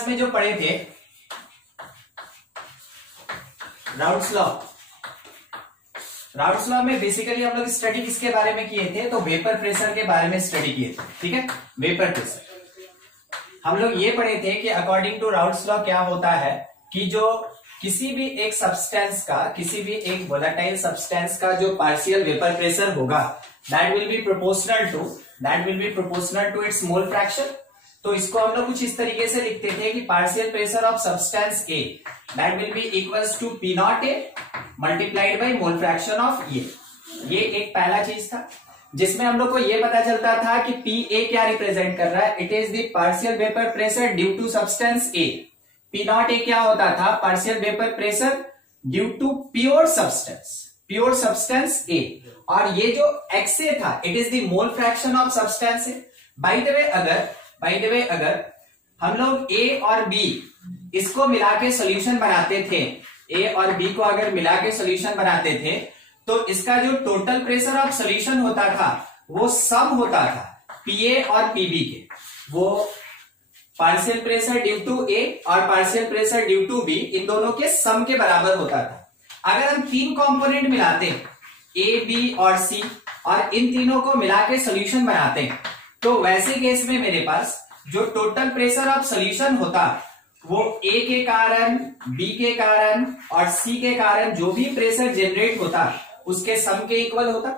Class में जो पढ़े थे राउट्स लॉ में बेसिकली हम लोग स्टडी किसके बारे में किए थे? तो वेपर प्रेशर के बारे में स्टडी किए थे। ठीक है, वेपर प्रेशर हम लोग ये पढ़े थे कि अकॉर्डिंग टू राउट्स लॉ क्या होता है कि जो किसी भी एक सब्सटेंस का, किसी भी एक वोलेटाइल सब्सटेंस का जो पार्शियल वेपर प्रेशर होगा that will be proportional to its mole fraction. तो इसको हम लोग कुछ इस तरीके से लिखते थे कि partial pressure of substance A that will be equals to P not A multiplied by mole fraction of A. ये एक पहला चीज था जिसमें हम लोग को ये पता चलता था कि पी ए क्या रिप्रेजेंट कर रहा है, it is the partial vapour pressure due to substance A. P not A क्या होता था? Partial vapour pressure due to pure substance A. और ये जो एक्स ए था it is the mole fraction of substance A. By the way अगर हम लोग ए और बी इसको मिला के सोल्यूशन बनाते थे, ए और बी को अगर मिला के सोल्यूशन बनाते थे तो इसका जो टोटल प्रेशर ऑफ सोल्यूशन होता था वो सम होता था पीए और पीबी के। वो partial pressure due to A और partial pressure due to B इन दोनों के सम के बराबर होता था। अगर हम तीन कंपोनेंट मिलाते ए बी और सी और इन तीनों को मिला के सोल्यूशन बनाते हैं तो वैसे केस में मेरे पास जो टोटल प्रेशर ऑफ सोल्यूशन होता वो ए के कारण, बी के कारण और सी के कारण जो भी प्रेशर जनरेट होता उसके सम के इक्वल होता।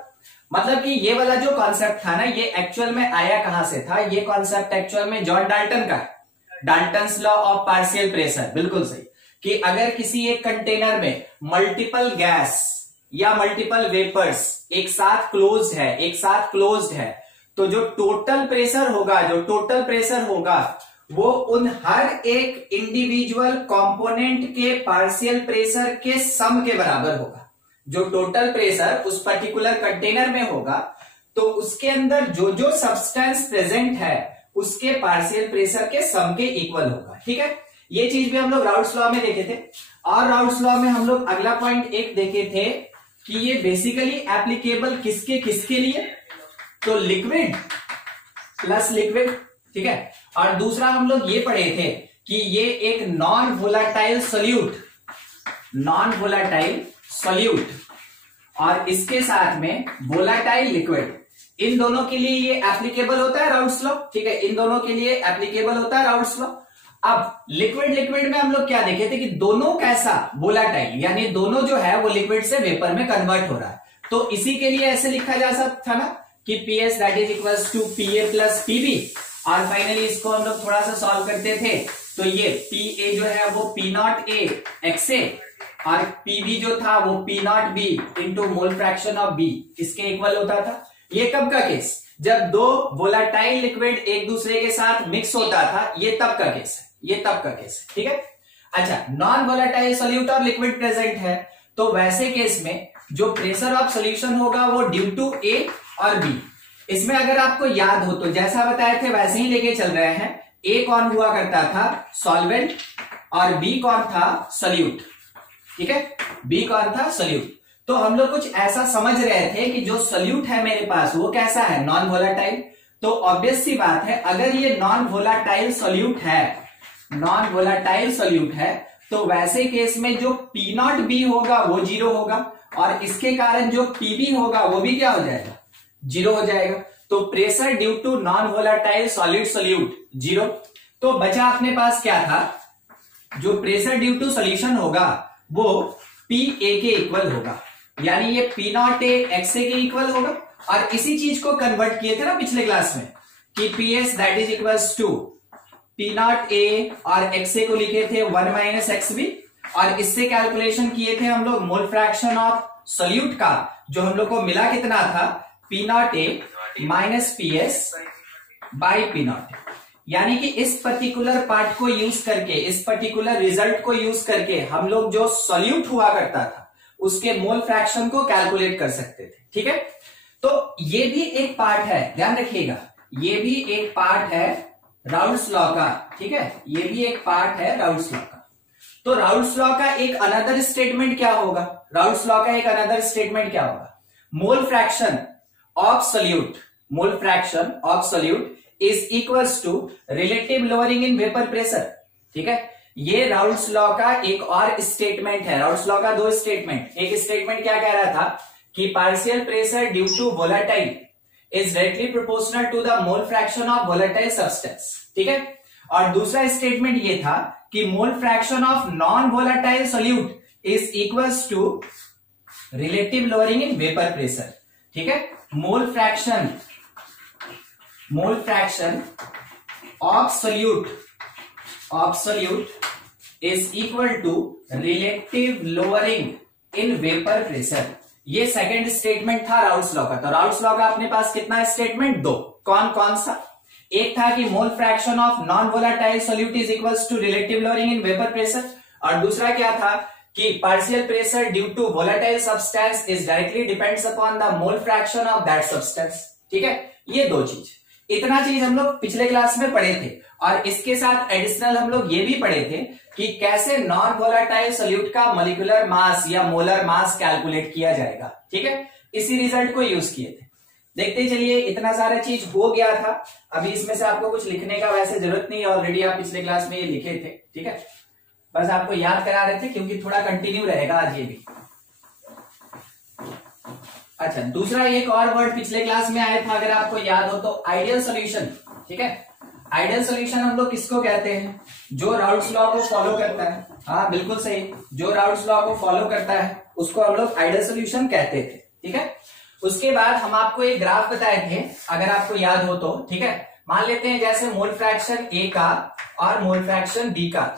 मतलब कि ये वाला जो कॉन्सेप्ट था ना ये एक्चुअल में आया कहां से था? ये कॉन्सेप्ट एक्चुअल में जॉन डाल्टन का, Dalton's law of partial pressure. बिल्कुल सही कि अगर किसी एक कंटेनर में मल्टीपल गैस या मल्टीपल वेपर्स एक साथ क्लोज्ड है तो जो टोटल प्रेशर होगा वो उन हर एक इंडिविजुअल कंपोनेंट के पार्शियल प्रेशर के सम के बराबर होगा। जो टोटल प्रेशर उस पर्टिकुलर कंटेनर में होगा तो उसके अंदर जो जो सब्सटेंस प्रेजेंट है उसके पार्शियल प्रेशर के सम के इक्वल होगा। ठीक है, ये चीज भी हम लोग राउट्स लॉ में देखे थे। और राउट्स लॉ में हम लोग अगला पॉइंट एक देखे थे कि ये बेसिकली एप्लीकेबल किसके लिए? तो लिक्विड प्लस लिक्विड। ठीक है, और दूसरा हम लोग ये पढ़े थे कि ये एक नॉन वोलाटाइल सोल्यूट और इसके साथ में वोलाटाइल लिक्विड, इन दोनों के लिए ये एप्लीकेबल होता है राउट्स लॉ। ठीक है, इन दोनों के लिए एप्लीकेबल होता है राउट्स लॉ। अब लिक्विड में हम लोग क्या देखे थे कि दोनों कैसा? वोलाटाइल, यानी दोनों जो है वो लिक्विड से वेपर में कन्वर्ट हो रहा है। तो इसी के लिए ऐसे लिखा जा सकता था ना कि PS that is equals to PA plus PB। और फाइनली इसको हम लोग थोड़ा सा सॉल्व करते थे तो ये PA जो है वो P नॉट A XA और PB जो था वो P not B into mole fraction of B इसके इक्वल होता था। ये कब का केस? जब दो वोलाटाइल लिक्विड एक दूसरे के साथ मिक्स होता था, ये तब का केस है। ठीक है, अच्छा, नॉन वोलाटाइल सोल्यूट और लिक्विड प्रेजेंट है तो वैसे केस में जो प्रेशर ऑफ सोल्यूशन होगा वो ड्यू टू A और B। इसमें अगर आपको याद हो तो जैसा बताए थे वैसे ही लेके चल रहे हैं। A कौन हुआ करता था? सॉल्वेंट और B कौन था? सोल्यूट। ठीक है, B कौन था? सोल्यूट। तो हम लोग कुछ ऐसा समझ रहे थे कि जो सोल्यूट है मेरे पास वो कैसा है? Non volatile. तो ऑब्वियस सी बात है अगर ये नॉन वोलाटाइल सोल्यूट है तो वैसे केस में जो P नॉट B होगा वो 0 होगा और इसके कारण जो PB होगा वो भी क्या हो जाएगा? 0 हो जाएगा। तो pressure due to non volatile solid solute 0। तो बचा अपने पास क्या था? जो प्रेशर ड्यू टू सोल्यूशन होगा वो PA के इक्वल होगा, यानी ये P नॉट A XA के इक्वल होगा। और इसी चीज को कन्वर्ट किए थे ना पिछले क्लास में कि PS that is equals to P naught A और XA को लिखे थे 1 माइनस XB और इससे कैलकुलेशन किए थे हम लोग मोल फ्रैक्शन ऑफ सोल्यूट का, जो हम लोग को मिला कितना था? P naught A minus PS by P not. यानी कि इस पर्टिकुलर पार्ट को यूज करके, इस पर्टिकुलर रिजल्ट को यूज करके हम लोग जो सोल्यूट हुआ करता था उसके मोल फ्रैक्शन को कैलकुलेट कर सकते थे। ठीक है, तो ये भी एक पार्ट है, ध्यान रखिएगा, ये भी एक पार्ट है राउट्स लॉ का। ठीक है, ये भी एक पार्ट है राउट्स लॉ का। तो राउट्स लॉ का एक अनदर स्टेटमेंट क्या होगा? Mole fraction of solute is equals to relative lowering in vapour pressure. ठीक है, ये राउल्ट्स लॉ का एक और स्टेटमेंट है। राउल्ट्स लॉ का दो स्टेटमेंट, एक स्टेटमेंट क्या कह रहा था कि partial pressure due to volatile is directly proportional to the mole fraction of volatile substance, ठीक है। और दूसरा स्टेटमेंट ये था कि mole fraction of non volatile solute is equals to relative lowering in vapour pressure, ठीक है। Mole fraction of solute is equal to relative lowering in vapour pressure. ये सेकंड स्टेटमेंट था राउल्ट्स लॉ का। तो Raoult's law का अपने पास कितना statement? दो। कौन कौन सा? एक था कि mole fraction of non volatile solute is equals to relative lowering in vapour pressure, और दूसरा क्या था कि partial pressure due to volatile substance is directly depends upon the mole fraction of that substance, ठीक है। ये दो चीज, इतना चीज हम लोग पिछले क्लास में पढ़े थे, और इसके साथ एडिशनल हम लोग ये भी पढ़े थे कि कैसे नॉन वोलेटाइल सोल्यूट का मॉलिक्यूलर मास या मोलर मास कैलकुलेट किया जाएगा, ठीक है। इसी रिजल्ट को यूज किए थे। देखते चलिए, इतना सारा चीज हो गया था। अभी इसमें से आपको कुछ लिखने का वैसे जरूरत नहीं है, ऑलरेडी आप पिछले क्लास में ये लिखे थे, ठीक है। बस आपको याद करा रहे थे क्योंकि थोड़ा कंटिन्यू रहेगा आज ये भी। अच्छा, दूसरा एक और वर्ड पिछले क्लास में आया था, अगर आपको याद हो तो, आइडियल सॉल्यूशन, ठीक है। आइडियल सॉल्यूशन हम लोग किसको कहते हैं? जो राउल्ट्स लॉ को फॉलो करता है। हाँ बिल्कुल सही, जो राउल्ट्स लॉ को फॉलो करता है उसको हम लोग आइडियल सॉल्यूशन कहते थे, ठीक है। उसके बाद हम आपको एक ग्राफ बताए थे, अगर आपको याद हो तो, ठीक है। मान लेते हैं जैसे मोल फ्रैक्शन ए का और मोल फ्रैक्शन बी का,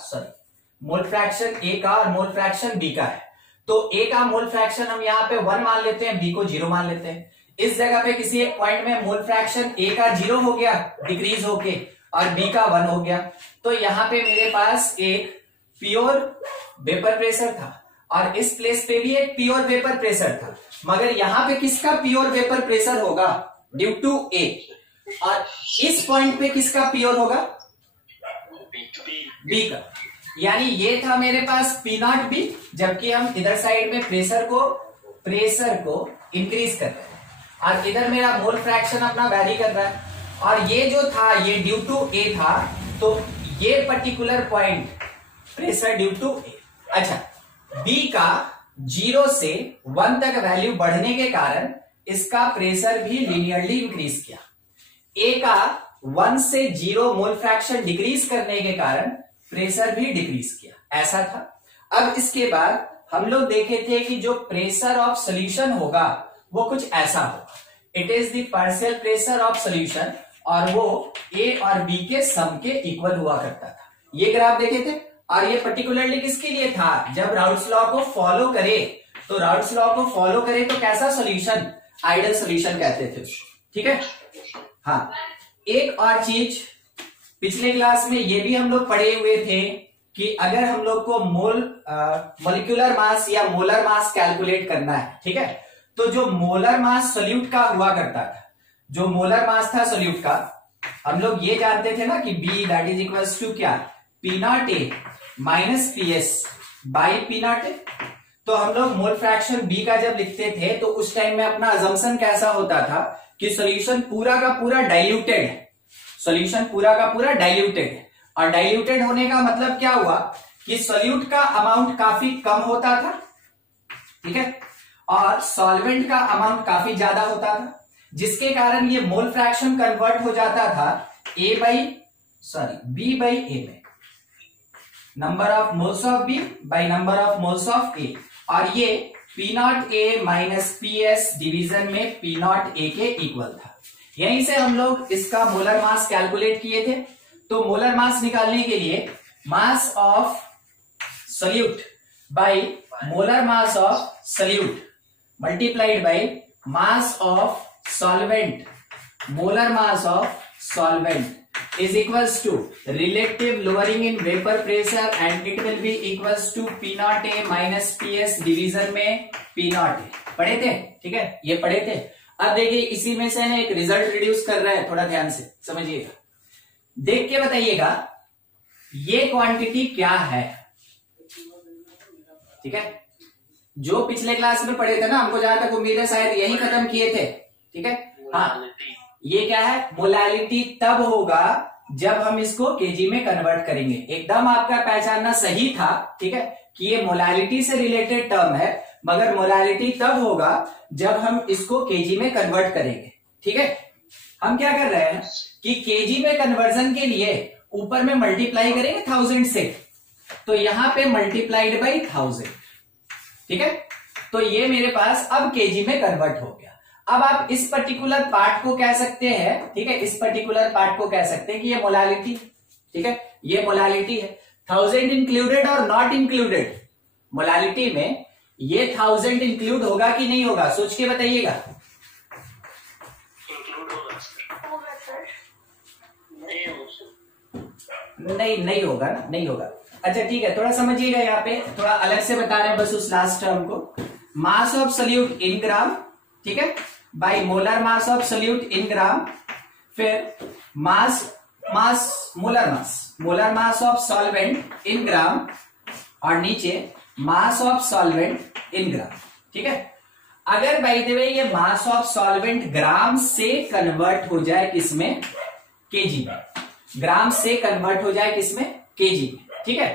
मोल फ्रैक्शन ए का और मोल फ्रैक्शन बी का है। तो ए का मोल फ्रैक्शन हम यहाँ पे 1 मान लेते हैं, बी को 0 मान लेते हैं। इस जगह पे किसी एक पॉइंट में मोल फ्रैक्शन ए का 0 हो गया डिक्रीज होके, और बी का 1 हो गया। तो यहाँ पे मेरे पास एक प्योर वेपर प्रेशर था, और इस प्लेस पे भी एक प्योर वेपर प्रेशर था। मगर यहाँ पे किसका प्योर वेपर प्रेशर होगा? Due to A. और इस पॉइंट पे किसका प्योर होगा? बी का। यानी ये था मेरे पास पी नॉट बी, जबकि हम इधर साइड में प्रेशर को इंक्रीज कर रहे हैं, और इधर मेरा मोल फ्रैक्शन अपना वैरी कर रहा है। और ये जो था ये ड्यू टू ए था, तो ये particular point pressure due to A. अच्छा, बी का 0 से 1 तक वैल्यू बढ़ने के कारण इसका प्रेशर भी लिनियरली इंक्रीज किया। ए का 1 से 0 मोल फ्रैक्शन डिक्रीज करने के कारण प्रेशर भी डिक्रीज किया, ऐसा था। अब इसके बाद हम लोग देखे थे कि जो प्रेशर ऑफ सोल्यूशन होगा वो कुछ ऐसा होगा। It is the partial pressure of solution, और वो ए और बी के सम के इक्वल हुआ करता था। ये ग्राफ देखे थे, और ये पर्टिकुलरली किसके लिए था? जब राउल्ट्स लॉ को फॉलो करे, तो राउल्ट्स लॉ को फॉलो करे तो कैसा सोल्यूशन? आइडियल सोल्यूशन कहते थे उसको, ठीक है। हाँ, एक और चीज पिछले क्लास में ये भी हम लोग पढ़े हुए थे कि अगर हम लोग को मोलिकुलर मास या मोलर मास कैलकुलेट करना है, ठीक है, तो जो मोलर मास सोल्यूट का हुआ करता था, जो मोलर मास था सोल्यूट का, हम लोग ये जानते थे ना कि B that is equals to क्या? P not A minus P S by P not A. तो हम लोग मोल फ्रैक्शन B का जब लिखते थे तो उस टाइम में अपना अजम्पशन कैसा होता था कि सोल्यूशन पूरा का पूरा डाइल्यूटेड है, सोल्यूशन पूरा का पूरा डाइल्यूटेड है। और डाइल्यूटेड होने का मतलब क्या हुआ कि सोल्यूट का अमाउंट काफी कम होता था, ठीक है, और सॉल्वेंट का अमाउंट काफी ज्यादा होता था, जिसके कारण ये मोल फ्रैक्शन कन्वर्ट हो जाता था बी बाई ए में, number of moles of B by number of moles of A. और ये P not A minus P S division में पी नॉट ए के इक्वल था। यहीं से हम लोग इसका मोलर मास कैलकुलेट किए थे। तो मोलर मास निकालने के लिए मास of solute by molar mass of solute multiplied by mass of solvent, molar mass of solvent is equals to relative lowering in vapor pressure, and it will be equals to P naught A minus PS division में P naught A। पढ़े थे, ठीक है, ये पढ़े थे। अब देखिए इसी में से ना एक रिजल्ट रिड्यूस कर रहा है, थोड़ा ध्यान से समझिएगा, देख के बताइएगा ये क्वांटिटी क्या है, ठीक है। जो पिछले क्लास में पढ़े थे ना, हमको जहां तक उम्मीद है शायद यही खत्म किए थे, ठीक है। हाँ, ये क्या है? मोलैलिटी तब होगा जब हम इसको केजी में कन्वर्ट करेंगे। एकदम आपका पहचानना सही था, ठीक है, कि ये मोलालिटी से रिलेटेड टर्म है, मगर मोलालिटी तब होगा जब हम इसको केजी में कन्वर्ट करेंगे। ठीक है, हम क्या कर रहे हैं कि केजी में कन्वर्जन के लिए ऊपर में मल्टीप्लाई करेंगे 1000 से, तो यहां पे मल्टीप्लाइड बाई 1000। ठीक है, तो ये मेरे पास अब केजी में कन्वर्ट हो गया। अब आप इस पर्टिकुलर पार्ट को कह सकते हैं, ठीक है, इस पर्टिकुलर पार्ट को कह सकते हैं कि ये मोलालिटी, ठीक है, ये मोलालिटी है। 1000 इंक्लूडेड और नॉट इंक्लूडेड, मोलालिटी में ये 1000 इंक्लूड होगा कि नहीं होगा, सोच के बताइएगा। नहीं होगा ना, नहीं होगा। अच्छा ठीक है, थोड़ा समझिएगा, यहाँ पे थोड़ा अलग से बता रहे हैं बस उस लास्ट टर्म को। मास ऑफ सोल्यूट इन ग्राम, ठीक है, by molar mass of solute in gram, फिर molar mass of solvent in gram, और नीचे मास ऑफ सॉल्वेंट इन ग्राम। ठीक है, अगर बाय द वे ये मास ऑफ सॉल्वेंट ग्राम से कन्वर्ट हो जाए किसमें, केजी में, ग्राम से कन्वर्ट हो जाए किसमें, केजी में, ठीक है,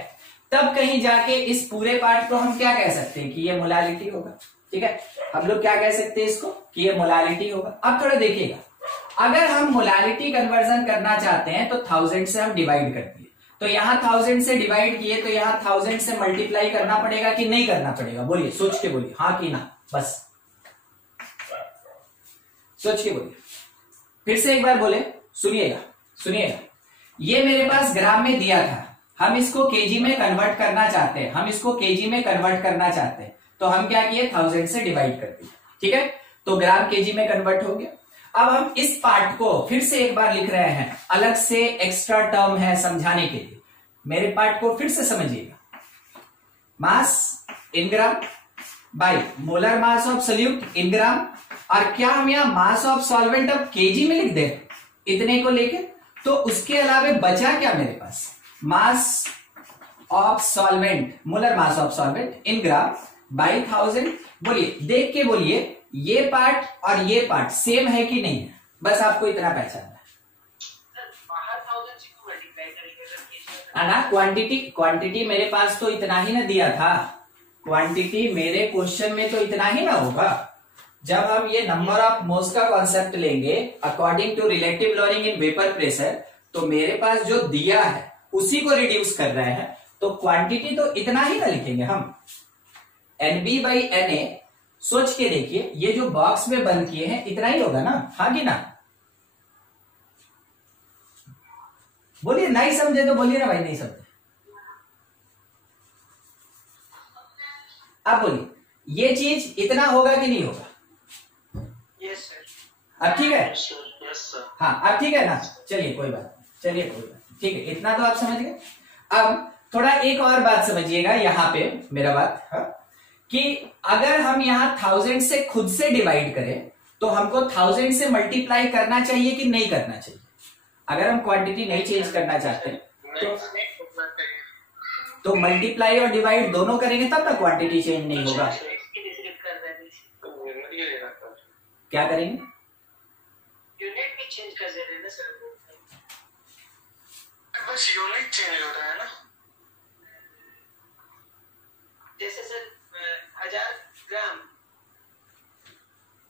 तब कहीं जाके इस पूरे पार्ट को हम क्या कह सकते हैं कि ये मोलालिटी होगा। ठीक है, हम लोग क्या कह सकते हैं इसको कि ये मोलालिटी होगा। अब थोड़ा देखिएगा, अगर हम मोलालिटी कन्वर्जन करना चाहते हैं तो 1000 से हम डिवाइड कर दिए, तो यहां 1000 से डिवाइड किए तो यहां 1000 से मल्टीप्लाई करना पड़ेगा कि नहीं करना पड़ेगा, बोलिए, सोच के बोलिए, हाँ कि ना, बस सोच के बोलिए। फिर से एक बार बोले, सुनिएगा, ये मेरे पास ग्राम में दिया था, हम इसको केजी में कन्वर्ट करना चाहते हैं, तो हम क्या किए, 1000 से डिवाइड कर दिए। ठीक है, तो ग्राम केजी में कन्वर्ट हो गया। अब हम इस पार्ट को फिर से एक बार लिख रहे हैं, अलग से एक्स्ट्रा टर्म है समझाने के लिए, मेरे पार्ट को फिर से समझिएगा। Mass in gram by molar mass of solute in gram, और क्या हम यहाँ मास ऑफ सॉल्वेंट अब केजी में लिख दें इतने को लेके, तो उसके अलावा बचा क्या मेरे पास, mass of solvent, molar mass of solvent in gram by 1000। बोलिए, देख के बोलिए, ये पार्ट और ये पार्ट सेम है कि नहीं है, बस आपको इतना पहचानना है ना। क्वांटिटी मेरे पास तो इतना ही ना दिया था, क्वांटिटी मेरे क्वेश्चन में तो इतना ही ना होगा। जब हम ये नंबर ऑफ मोल्स का कॉन्सेप्ट लेंगे according to relative lowering in vapour pressure, तो मेरे पास जो दिया है उसी को रिड्यूस कर रहे हैं, तो क्वांटिटी तो इतना ही ना लिखेंगे हम, NB बाई NA। सोच के देखिए, ये जो बॉक्स में बंद किए हैं इतना ही होगा ना, हाँ कि ना, बोलिए। नहीं समझे तो बोलिए ना भाई, नहीं समझे आप बोलिए, ये चीज इतना होगा कि नहीं होगा। Yes sir. अब ठीक है, यस सर। हाँ अब ठीक है ना, चलिए कोई बात नहीं, ठीक है, इतना तो आप समझ गए। अब थोड़ा एक और बात समझिएगा यहाँ पे मेरा बात, हाँ, कि अगर हम यहाँ 1000 से खुद से डिवाइड करें तो हमको 1000 से मल्टीप्लाई करना चाहिए कि नहीं करना चाहिए। अगर हम क्वांटिटी नहीं चेंज करना चाहते तो मल्टीप्लाई और डिवाइड दोनों करेंगे तब तक क्वांटिटी चेंज नहीं होगा। क्या करेंगे, यूनिट भी चेंज कर दे रहे हैं ना सर, बस यूनिट चेंज हो रहा है ना। जैसे सर 1000 ग्राम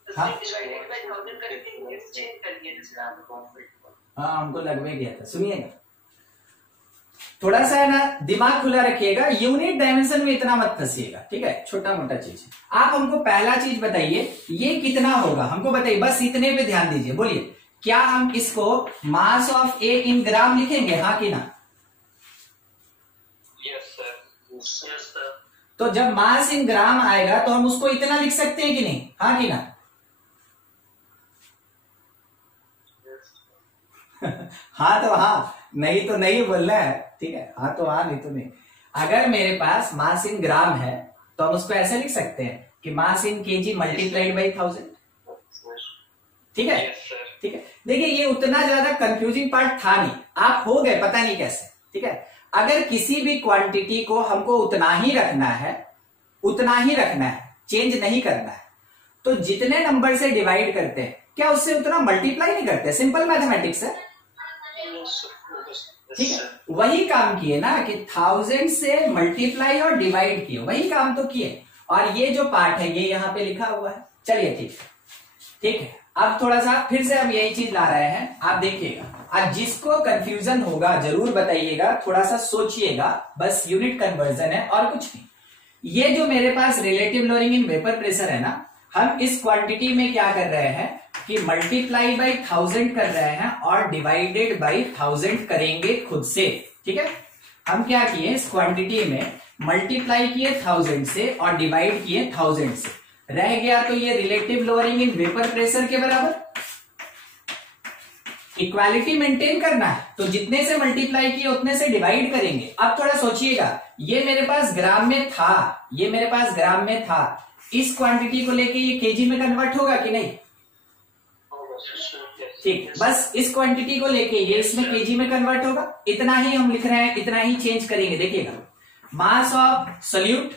डिवाइडेड बाय 1000 करके यूनिट चेंज कर दिया ना सर आपको। हाँ हमको लग में गया था। सुनिएगा, थोड़ा सा है ना दिमाग खुला रखिएगा, यूनिट डायमेंशन में इतना मत फंसिएगा, ठीक है, छोटा मोटा चीज। आप हमको पहला चीज बताइए, ये कितना होगा हमको बताइए, बस इतने पे ध्यान दीजिए। बोलिए, क्या हम इसको मास ऑफ ए इन ग्राम लिखेंगे, हाँ कि ना। Yes sir. तो जब मास इन ग्राम आएगा तो हम उसको इतना लिख सकते हैं कि नहीं, हाँ कि ना। हाँ तो हाँ, नहीं तो नहीं बोलना है, ठीक है, हाँ तो हाँ, नहीं तो नहीं। अगर मेरे पास मास इन ग्राम है तो हम उसको ऐसे लिख सकते हैं कि मास इन केजी मल्टीप्लाइड बाई 1000, ठीक है, ठीक है। देखिए ये उतना ज्यादा कंफ्यूजिंग पार्ट था नहीं, आप हो गए पता नहीं कैसे, ठीक है। अगर किसी भी क्वांटिटी को हमको उतना ही रखना है, चेंज नहीं करना है, तो जितने नंबर से डिवाइड करते हैं क्या उससे उतना मल्टीप्लाई नहीं करते, सिंपल मैथमेटिक्स है। ठीक है, वही काम किए ना कि 1000 से मल्टीप्लाई और डिवाइड किए, वही काम तो किए। और ये जो पार्ट है ये यहाँ पे लिखा हुआ है। चलिए ठीक है। अब थोड़ा सा फिर से हम यही चीज ला रहे हैं, आप देखिएगा। अब जिसको कंफ्यूजन होगा जरूर बताइएगा, थोड़ा सा सोचिएगा, बस यूनिट कन्वर्जन है और कुछ नहीं। ये जो मेरे पास relative lowering in vapour pressure है ना, हम इस क्वांटिटी में क्या कर रहे हैं कि मल्टीप्लाई बाई 1000 कर रहे हैं और डिवाइडेड बाई 1000 करेंगे खुद से। ठीक है, हम क्या किए, इस क्वांटिटी में मल्टीप्लाई किए 1000 से और डिवाइड किए 1000 से, रह गया तो ये relative lowering in vapour pressure के बराबर। इक्वालिटी मेंटेन करना है तो जितने से मल्टीप्लाई किए उतने से डिवाइड करेंगे। अब थोड़ा सोचिएगा, ये मेरे पास ग्राम में था, ये मेरे पास ग्राम में था, इस क्वांटिटी को लेके ये केजी में कन्वर्ट होगा कि नहीं? ठीक, बस इस क्वांटिटी को लेके ये इसमें केजी में कन्वर्ट होगा। इतना ही हम लिख रहे हैं, इतना ही चेंज करेंगे। देखिएगा, mass of solute,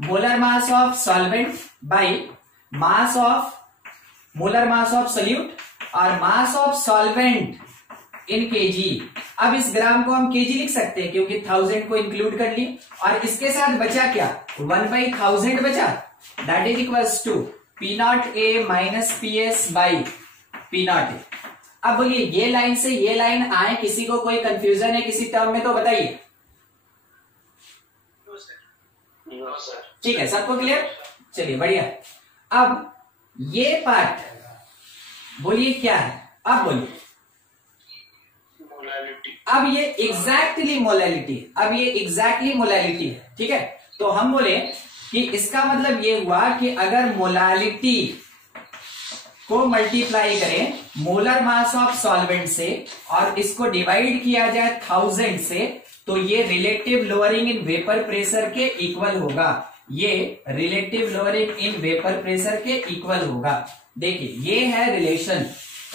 molar mass of solvent by mass of molar mass of solute और mass of solvent in KG. अब इस ग्राम को हम केजी लिख सकते हैं क्योंकि 1000 को इंक्लूड कर लिए, और इसके साथ बचा क्या, 1/1000 बचा, that is equals to P0A minus PS by P0A। अब बोलिए, ये लाइन से ये लाइन आए, किसी को कोई कंफ्यूजन है किसी टर्म में तो बताइए। ठीक है, सबको क्लियर? चलिए बढ़िया। अब ये पार्ट बोलिए क्या है, अब बोलिए। अब ये एग्जैक्टली मोलैलिटी है, अब ये एग्जैक्टली मोलैलिटी है। ठीक है, तो हम बोले कि इसका मतलब ये हुआ कि अगर मोलैलिटी को मल्टीप्लाई करें मोलर मास ऑफ सॉल्वेंट से और इसको डिवाइड किया जाए 1000 से, तो ये relative lowering in vapour pressure के इक्वल होगा। ये relative lowering in vapour pressure के इक्वल होगा। देखिए, ये है relation,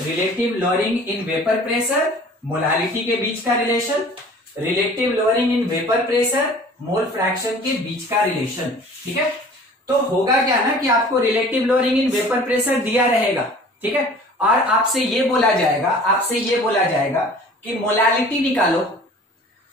relative lowering in vapour pressure, molality के बीच का relation, relative lowering in vapour pressure, mole fraction के बीच का रिलेशन। ठीक है, तो होगा क्या ना कि आपको relative lowering in vapour pressure दिया रहेगा। ठीक है, और आपसे ये बोला जाएगा कि मोलालिटी निकालो,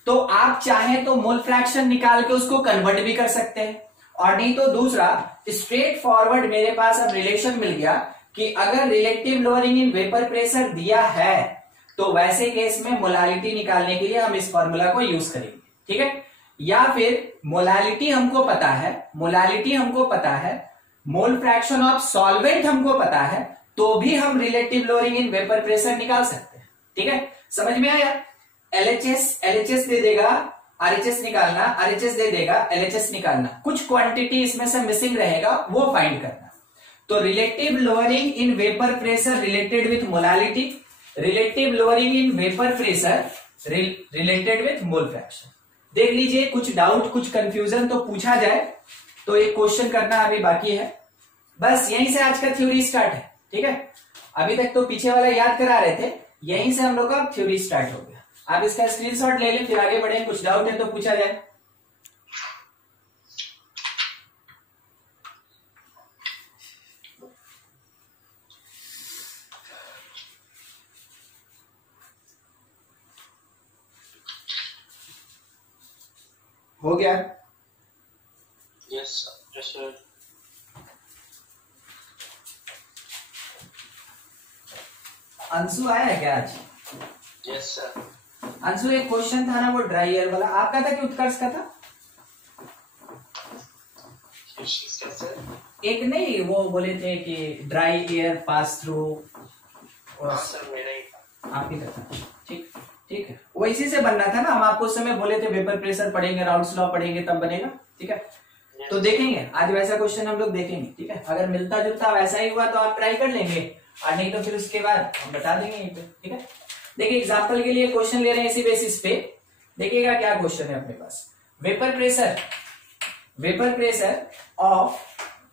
तो आप चाहे तो मोल फ्रैक्शन निकाल के उसको कन्वर्ट भी कर सकते हैं, और नहीं तो दूसरा स्ट्रेट फॉरवर्ड मेरे पास अब रिलेशन मिल गया कि अगर relative lowering in vapour pressure दिया है तो वैसे केस में मोलालिटी निकालने के लिए हम इस फॉर्मूला को यूज करेंगे। ठीक है, या फिर मोलालिटी हमको पता है, मोल फ्रैक्शन ऑफ सॉल्वेंट हमको पता है, तो भी हम relative lowering in vapour pressure निकाल सकते हैं। ठीक है, समझ में आया? LHS दे देगा, RHS निकालना, RHS दे देगा, LHS निकालना, कुछ क्वांटिटी इसमें से मिसिंग रहेगा, वो फाइंड करना। तो relative lowering in vapour pressure related with molality, relative lowering in vapour pressure related with mole fraction. देख लीजिए, कुछ डाउट कुछ कंफ्यूजन तो पूछा जाए तो एक क्वेश्चन करना अभी बाकी है। बस यहीं से आज का थ्योरी स्टार्ट है। ठीक है, अभी तक तो पीछे वाला याद करा रहे थे, यहीं से हम लोग का थ्योरी स्टार्ट हो गया। आप इसका स्क्रीनशॉट ले लें, फिर आगे बढ़े, कुछ डाउट है तो पूछा जाए। हो गया? Yes sir. अंशु आया है क्या आज? Yes sir. अंशु, एक क्वेश्चन था ना वो ड्राई एयर वाला, आपका था कि उत्कर्ष का था? एक नहीं, वो बोले थे कि dry air pass through, sir मेरा ही था। आपकी था। ठीक है, वो इसी से बनना था ना, हम आपको उस समय बोले थे वेपर प्रेशर पढ़ेंगे, राउंड्स लॉ पढ़ेंगे तब बनेगा। ठीक है, तो देखेंगे आज वैसा क्वेश्चन हम लोग देखेंगे। ठीक है, अगर मिलता जुलता वैसा ही हुआ तो आप ट्राई कर लेंगे, और नहीं तो फिर उसके बाद हम बता देंगे यहीं पे। ठीक है, देखिए एग्जाम्पल के लिए क्वेश्चन ले रहे हैं इसी बेसिस पे। देखिएगा क्या क्वेश्चन है अपने पास। Vapour pressure of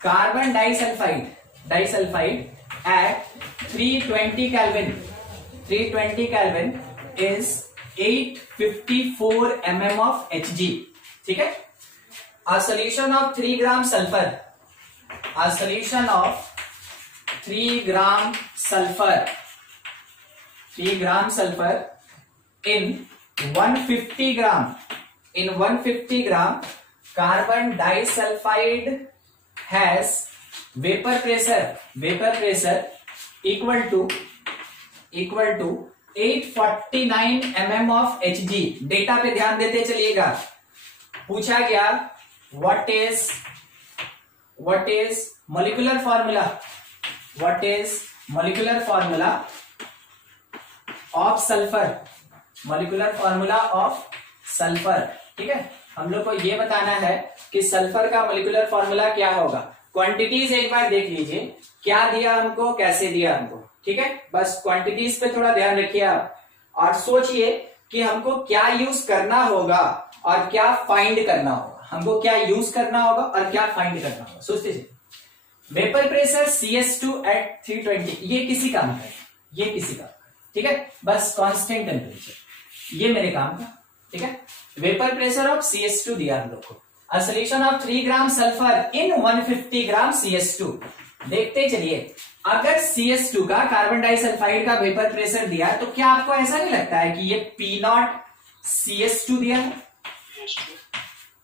carbon disulphide at 320 Kelvin is 854 mm of Hg. ठीक है, a solution of 3 gram sulfur in 150 gram, in 150 gram carbon disulfide has vapor pressure equal to 849 mm of Hg। Data पे ध्यान देते चलिएगा। पूछा गया what is molecular formula, what is molecular formula of sulfur, molecular formula of sulfur। ठीक है, हम लोग को ये बताना है कि सल्फर का मोलिकुलर फॉर्मूला क्या होगा। क्वांटिटीज एक बार देख लीजिए, क्या दिया हमको, कैसे दिया हमको। ठीक है, बस क्वांटिटीज पे थोड़ा ध्यान रखिए आप, और सोचिए कि हमको क्या यूज करना होगा और क्या फाइंड करना होगा। हमको क्या यूज करना होगा और क्या फाइंड करना होगा, सोचते चलिए। वेपर प्रेशर CS2 at 320, ये किसी काम का है, ये किसी का। ठीक है, बस कांस्टेंट टेम्परेचर, ये मेरे काम का। ठीक है, वेपर प्रेशर ऑफ CS2 दिया हम लोग को। A solution of 3 gram sulphur in 150 gram CS2। देखते चलिए, अगर CS2 का, कार्बन डाइसल्फाइड का वेपर प्रेशर दिया है, तो क्या आपको ऐसा नहीं लगता है कि ये P0 CS2 दिया है।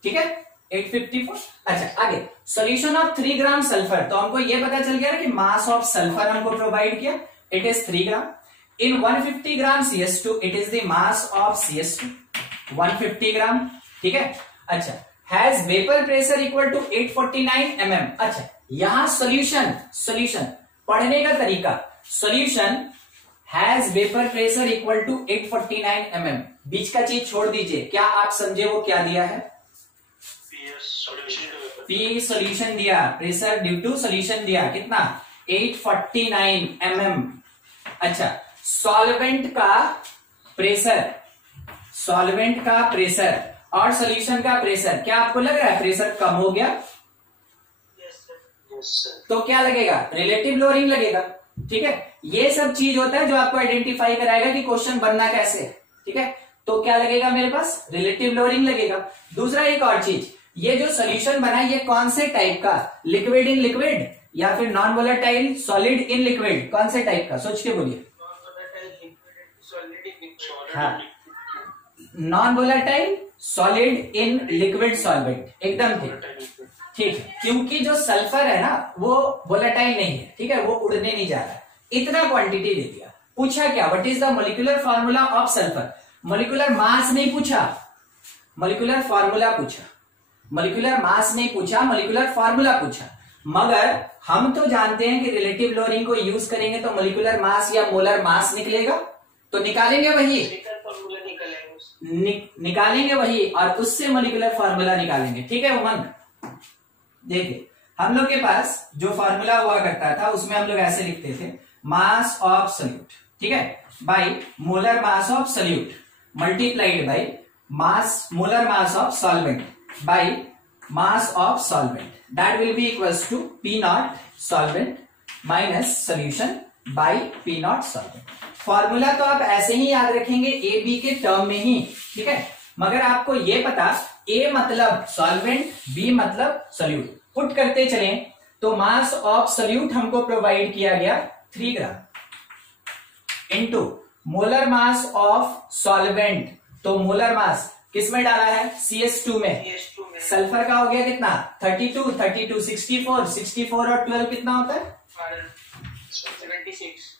ठीक है, 854। अच्छा, आगे सॉल्यूशन ऑफ 3 ग्राम सल्फर, तो हमको ये पता चल गया कि मास ऑफ सल्फर हमको प्रोवाइड किया, it is 3 gram. In 150 gram CS2 it is the mass of CS2 150 gram. ठीक है, अच्छा, has vapour pressure equal to 849 mm। अच्छा, यहां सॉल्यूशन पढ़ने का तरीका, solution has vapour pressure equal to 849 mm, बीच का चीज छोड़ दीजिए। क्या आप समझे वो क्या दिया है? पी सॉल्यूशन दिया, प्रेशर ड्यू टू सॉल्यूशन दिया, कितना? 849 mm। अच्छा, सॉल्वेंट का प्रेशर और सॉल्यूशन का प्रेशर, क्या आपको लग रहा है प्रेशर कम हो गया? तो क्या लगेगा? रिलेटिव लोअरिंग लगेगा। ठीक है, ये सब चीज होता है जो आपको आइडेंटिफाई कराएगा कि क्वेश्चन बनना कैसे है। ठीक है, तो क्या लगेगा मेरे पास? रिलेटिव लोअरिंग लगेगा। दूसरा एक और चीज, ये जो सॉल्यूशन बना ये कौन से टाइप का? लिक्विड इन लिक्विड या फिर non volatile solid in liquid? कौन से टाइप का? सोच के बोलिए। हाँ, non volatile solid in liquid solvent, एकदम ठीक है, क्योंकि जो सल्फर है ना वो वोलेटाइल नहीं है। ठीक है, वो उड़ने नहीं जा रहा है। इतना क्वांटिटी दे दिया। पूछा क्या? What is the molecular formula of sulphur. Molecular mass नहीं पूछा, मोलिकुलर फॉर्मूला पूछा। मोलिकुलर मास नहीं पूछा, मोलिकुलर फॉर्मूला पूछा। मगर हम तो जानते हैं कि रिलेटिव लोअरिंग को यूज करेंगे तो मोलिकुलर मास या मोलर मास निकलेगा, तो निकालेंगे वही, निकालेंगे वही और उससे मोलिकुलर फार्मूला निकालेंगे। ठीक है उमंग, देखिए हम लोग के पास जो फार्मूला हुआ करता था उसमें हम लोग ऐसे लिखते थे, मास ऑफ सॉल्यूट, ठीक है, by molar mass of solute multiplied by mass molar mass of solvent by mass of solvent, that will be equals to P not solvent minus solution by P not solvent. Formula तो आप ऐसे ही याद रखेंगे A B के term में ही, ठीक है, मगर आपको ये पता ए मतलब सॉल्वेंट, बी मतलब सॉल्यूट, पुट करते चले तो मास ऑफ सॉल्यूट हमको प्रोवाइड किया गया 3 gram into molar mass of solvent, तो मोलर मास किसमें डाला है? CS2 में। सल्फर का हो गया कितना? 32, 32, 64, 64 और 12 कितना होता है? 76।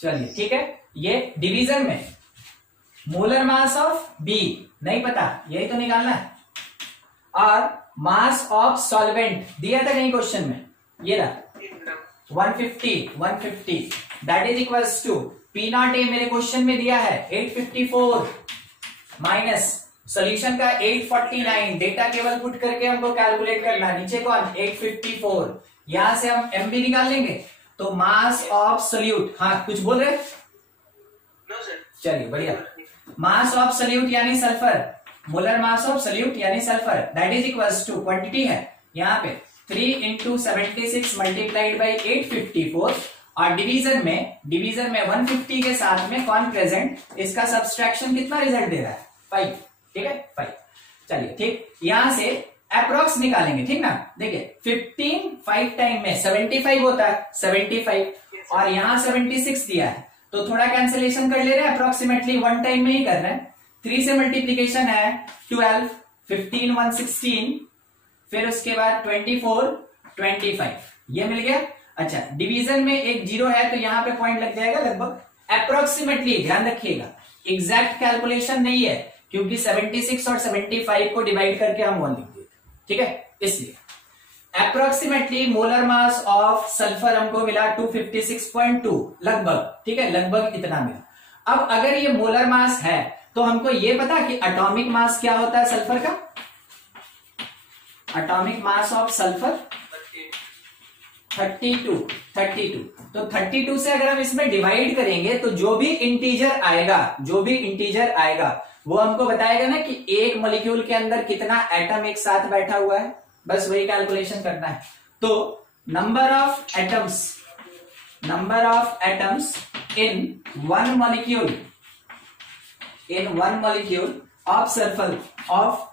चलिए ठीक है, ये डिवीजन में मोलर मास ऑफ बी नहीं पता, यही तो निकालना है, और मास ऑफ सॉल्वेंट दिया था कहीं क्वेश्चन में, ये रहा 150 that is equals to P not A मेरे क्वेश्चन में दिया है 854 माइनस सॉल्यूशन का 849, डेटा केवल पुट करके हमको कैलकुलेट करना, नीचे कौन 854, यहां से हम एमबी निकाल लेंगे तो मास ऑफ सॉल्यूट, हाँ कुछ बोल रहे? चलिए बढ़िया, मास ऑफ सॉल्यूट यानी sulphur, molar mass of solute यानी sulphur that is equals to quantity है यहाँ पे 3 इंटू 76 मल्टीप्लाइड बाई 854 और डिवीजन में 150 के साथ में कौन प्रेजेंट, इसका सब्सट्रैक्शन कितना रिजल्ट दे रहा है? 5, ठीक है 5। चलिए ठीक, यहां से अप्रोक्स निकालेंगे, ठीक ना, देखिए 15 5 टाइम में 75 होता है, 75 और यहाँ 76 दिया है तो थोड़ा कैंसिलेशन कर ले रहे हैं, अप्रोक्सीमेटली 1 टाइम में ही कर रहे हैं। 3 से मल्टीप्लीकेशन है 12, 15, 116, फिर उसके बाद 24, 25, ये मिल गया। अच्छा, डिवीजन में एक जीरो है तो यहां पे पॉइंट लग जाएगा लगभग। अप्रोक्सीमेटली ध्यान रखिएगा, एग्जैक्ट कैलकुलेशन नहीं है, क्योंकि 76 और 75 को डिवाइड करके हम 1 लिख देते, ठीक है, इसलिए approximately molar mass of sulphur हमको मिला 256.2 लगभग, ठीक है, लगभग इतना मिला। अब अगर ये मोलर मास है तो हमको ये पता कि एटॉमिक मास क्या होता है सल्फर का। Atomic mass of sulphur 32। तो 32 से अगर हम इसमें डिवाइड करेंगे तो जो भी इंटीजर आएगा वो हमको बताएगा ना कि एक मॉलिक्यूल के अंदर कितना एटम एक साथ बैठा हुआ है, बस वही कैलकुलेशन करना है। तो number of atoms in one molecule of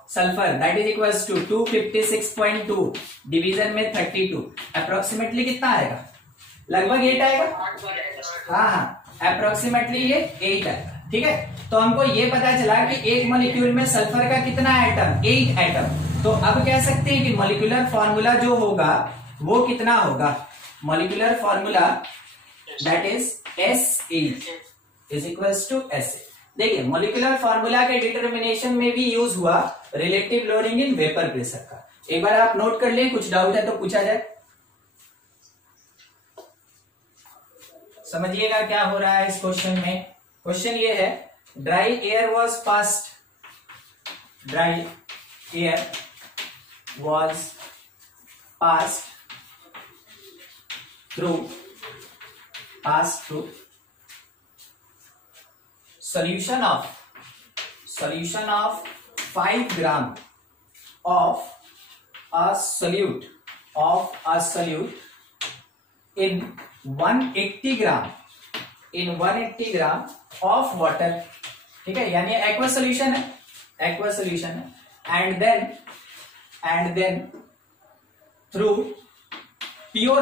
sulphur that is equals to 256.2 division में 32, अप्रोक्सीमेटली कितना आएगा, लगभग 8 आएगा। हाँ, अप्रोक्सीमेटली ये 8 आएगा, ठीक है। तो हमको ये पता चला कि एक मॉलिक्यूल में सल्फर का कितना एटम, 8 एटम। तो अब कह सकते हैं कि मॉलिक्यूलर फॉर्मूला जो होगा वो कितना होगा, molecular formula that is SH is equals to SA। देखिए, मॉलिक्यूलर फॉर्मूला के डिटर्मिनेशन में भी यूज हुआ relative loading in vapour pressure का। एक बार आप नोट कर लें, कुछ डाउट है तो पूछा जाए। समझिएगा क्या हो रहा है इस क्वेश्चन में। क्वेश्चन ये है, dry air was passed through solution of 5 gram of a solute in 180 gram of water, ठीक है, यानी एक्वा सोल्यूशन है, and then through pure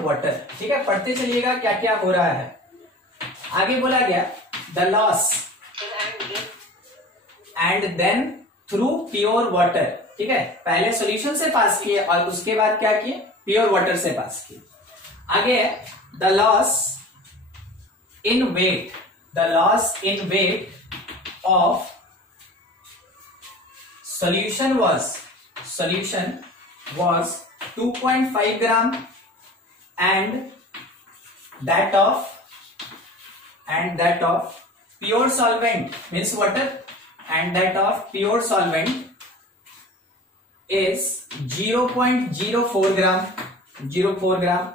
water, ठीक है। पढ़ते चलिएगा क्या क्या हो रहा है। आगे बोला गया the loss and then through pure water, ठीक है, पहले सॉल्यूशन से पास किए और उसके बाद क्या किए, प्योर वाटर से पास किए। आगे the loss in weight of solution was 2.5 gram and that of pure solvent means water, and that of pure solvent is 0.04 gram.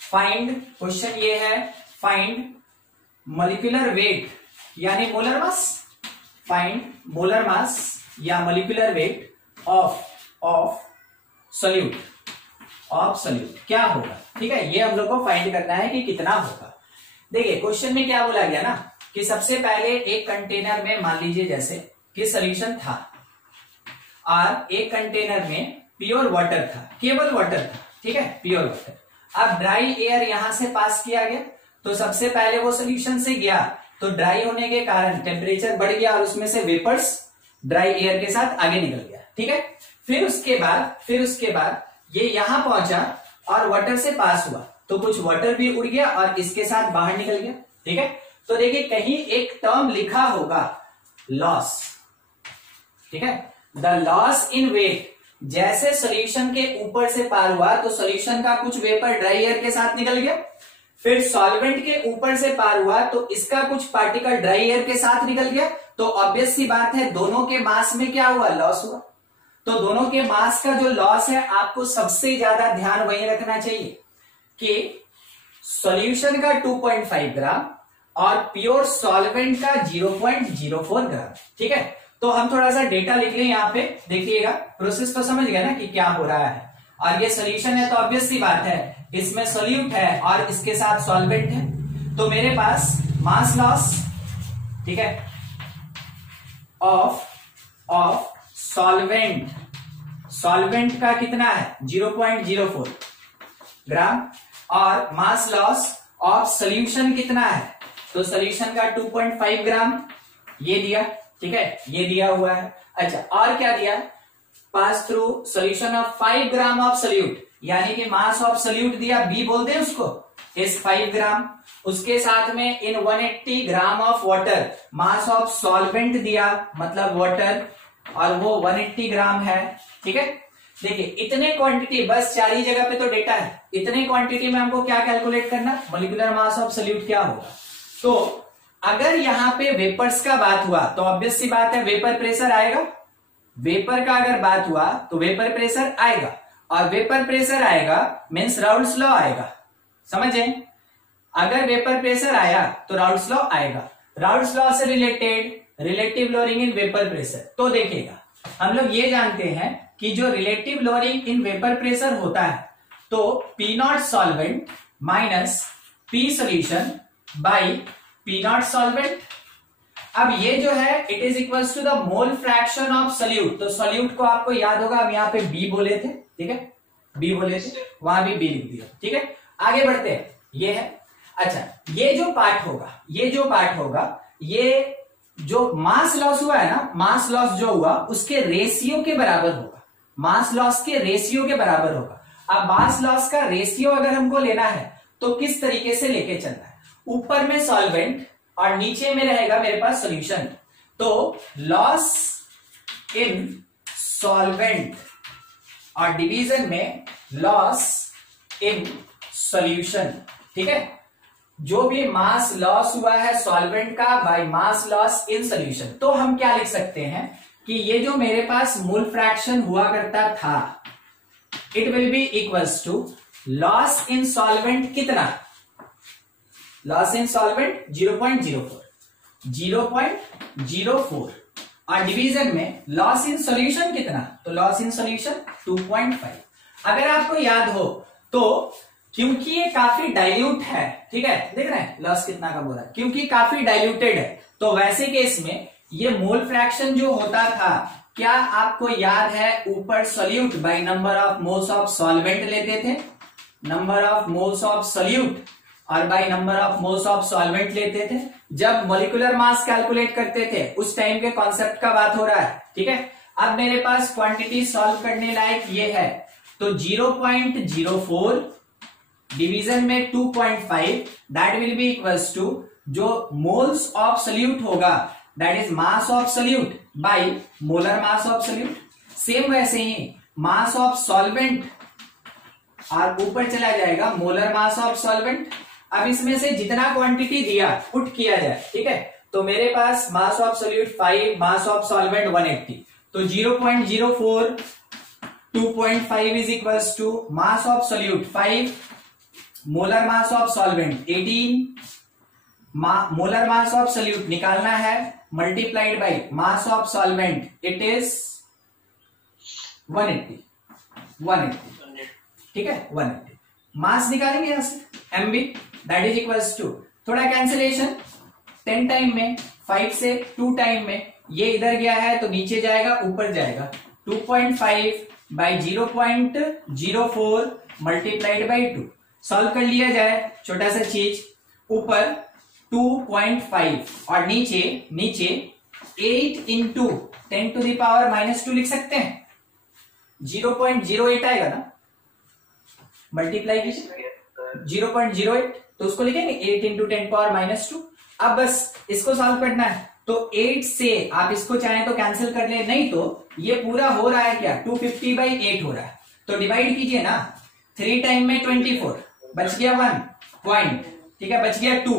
Find, question ये है, फाइंड मॉलिक्यूलर वेट यानी molar mass, find molar mass या molecular weight of solute क्या होगा, ठीक है। ये हम लोग को फाइंड करना है कि कितना होगा। देखिए, क्वेश्चन में क्या बोला गया ना कि सबसे पहले एक कंटेनर में मान लीजिए जैसे कि सॉल्यूशन था और एक कंटेनर में प्योर वाटर था, केवल वाटर था, ठीक है, प्योर वाटर। अब ड्राई एयर यहां से पास किया गया, तो सबसे पहले वो सॉल्यूशन से गया तो ड्राई होने के कारण टेम्परेचर बढ़ गया और उसमें से वेपर्स ड्राई एयर के साथ आगे निकल गया, ठीक है। फिर उसके बाद ये यहां पहुंचा और वाटर से पास हुआ तो कुछ वाटर भी उड़ गया और इसके साथ बाहर निकल गया, ठीक है। तो देखिए कहीं एक टर्म लिखा होगा लॉस, ठीक है, द लॉस इन वेट। जैसे सॉल्यूशन के ऊपर से पार हुआ तो सॉल्यूशन का कुछ वेपर ड्राई एयर के साथ निकल गया, फिर सॉल्वेंट के ऊपर से पार हुआ तो इसका कुछ पार्टिकल ड्राई एयर के साथ निकल गया। तो ऑब्वियस सी बात है दोनों के मास में क्या हुआ, लॉस हुआ। तो दोनों के मास का जो लॉस है आपको सबसे ज्यादा ध्यान वही रखना चाहिए कि सॉल्यूशन का 2.5 ग्राम और प्योर सॉल्वेंट का 0.04 ग्राम, ठीक है। तो हम थोड़ा सा डेटा लिख लें यहाँ पे, देखिएगा प्रोसेस तो समझ गया ना कि क्या हो रहा है। और ये सॉल्यूशन है तो ऑब्वियस सी बात है इसमें सोल्यूट है और इसके साथ सॉल्वेंट है, तो मेरे पास मास लॉस, ठीक है, ऑफ सॉल्वेंट का कितना है 0.04 ग्राम और मास लॉस ऑफ सॉल्यूशन कितना है, तो सॉल्यूशन का 2.5 ग्राम ये दिया, ठीक है, ये दिया हुआ है। अच्छा, और क्या दिया, pass through solution of 5 gram of solute, यानी कि मास ऑफ सोल्यूट दिया, बी बोलते हैं उसको, इस 5 ग्राम। उसके साथ में इन 180 gram of water, mass of solvent दिया, मतलब वाटर, और वो 180 ग्राम है, ठीक है। देखिए इतने क्वांटिटी, बस 4 ही जगह पे तो डेटा है, इतने क्वांटिटी में हमको क्या कैलकुलेट करना, मॉलिक्यूलर मास ऑफ सोल्यूट क्या होगा। तो अगर यहां पे वेपर्स का बात हुआ तो ऑब्वियस सी बात है वेपर प्रेशर आएगा, वेपर का अगर बात हुआ तो वेपर प्रेशर आएगा, और वेपर प्रेशर आएगा मीन्स राउल्ट्स लॉ आएगा, समझे। अगर वेपर प्रेशर आया तो राउल्ट्स लॉ आएगा, राउल्ट्स लॉ से related relative lowering in vapour pressure. तो देखिएगा हम लोग ये जानते हैं कि जो relative lowering in vapour pressure होता है तो P not solvent minus P solution by P not solvent. अब ये जो है it is equals to the mole fraction of solute. तो सोल्यूट को आपको याद होगा, हम यहाँ पे बी बोले थे, ठीक है, बी बोले थे, वहां भी बी लिख दिया, ठीक है। आगे बढ़ते हैं, ये है। अच्छा, ये जो पार्ट होगा, ये जो पार्ट होगा, ये जो मास लॉस हुआ है ना, मास लॉस जो हुआ उसके रेशियो के बराबर होगा, मास लॉस के रेशियो के बराबर होगा। अब मास लॉस का रेशियो अगर हमको लेना है तो किस तरीके से लेके चलना है, ऊपर में सॉल्वेंट और नीचे में रहेगा मेरे पास सॉल्यूशन। तो लॉस इन सॉल्वेंट और डिवीजन में लॉस इन सॉल्यूशन, ठीक है। जो भी मास लॉस हुआ है सॉल्वेंट का by mass loss in solution. तो हम क्या लिख सकते हैं कि ये जो मेरे पास मोल फ्रैक्शन हुआ करता था, it will be equals to loss in solvent कितना, लॉस इन सॉल्वेंट 0.04 और डिवीजन में लॉस इन सॉल्यूशन कितना, तो लॉस इन सॉल्यूशन 2.5। अगर आपको याद हो तो क्योंकि ये काफी डाइल्यूट है, ठीक है, देख रहे हैं लॉस कितना कम हो रहा है, क्योंकि काफी डाइल्यूटेड है, तो वैसे केस में ये मोल फ्रैक्शन जो होता था, क्या आपको याद है, ऊपर solute by number of moles of solvent लेते थे, number of moles of solute और by number of moles of solvent लेते थे जब मॉलिक्यूलर मास कैलकुलेट करते थे, उस टाइम के कॉन्सेप्ट का बात हो रहा है, ठीक है। अब मेरे पास क्वांटिटी सॉल्व करने लायक ये है, तो 0.04 डिवीजन में 2.5, that will be equals to जो मोल्स ऑफ सोल्यूट होगा that is mass of solute by molar mass of solute. Same वैसे ही मास ऑफ सॉल्वेंट और ऊपर चला जाएगा मोलर मास ऑफ सॉल्वेंट। अब इसमें से जितना क्वांटिटी दिया पुट किया जाए, ठीक है, तो मेरे पास mass of solute 5, mass of solvent 180, तो 0.04 2.5 is equals to mass of solute 5, molar mass of solvent 18, molar mass of solute निकालना है, multiplied by mass of solvent, it is 180, ठीक है, 180। मास निकालेंगे यहां से, MB that is equals to, थोड़ा cancellation 10 time में, 5 से 2 टाइम में, ये इधर गया है तो नीचे जाएगा ऊपर जाएगा, 2.5 बाई 0.04 मल्टीप्लाइड बाई 2, सॉल्व कर लिया जाए, छोटा सा चीज, ऊपर 2.5 और नीचे 8 इंटू 10 टू द पावर -2 लिख सकते हैं, 0.08 आएगा ना, मल्टीप्लाई कीजिए 0.08, तो उसको लिखेंगे 8 इंटू 10 पावर -2। अब बस इसको सॉल्व करना है, तो 8 से आप इसको चाहें तो कैंसिल कर ले, नहीं तो ये पूरा हो रहा है क्या, 250/8 हो रहा है, तो डिवाइड कीजिए ना, 3 टाइम में 24, बच गया 1 पॉइंट, ठीक है, बच गया 2,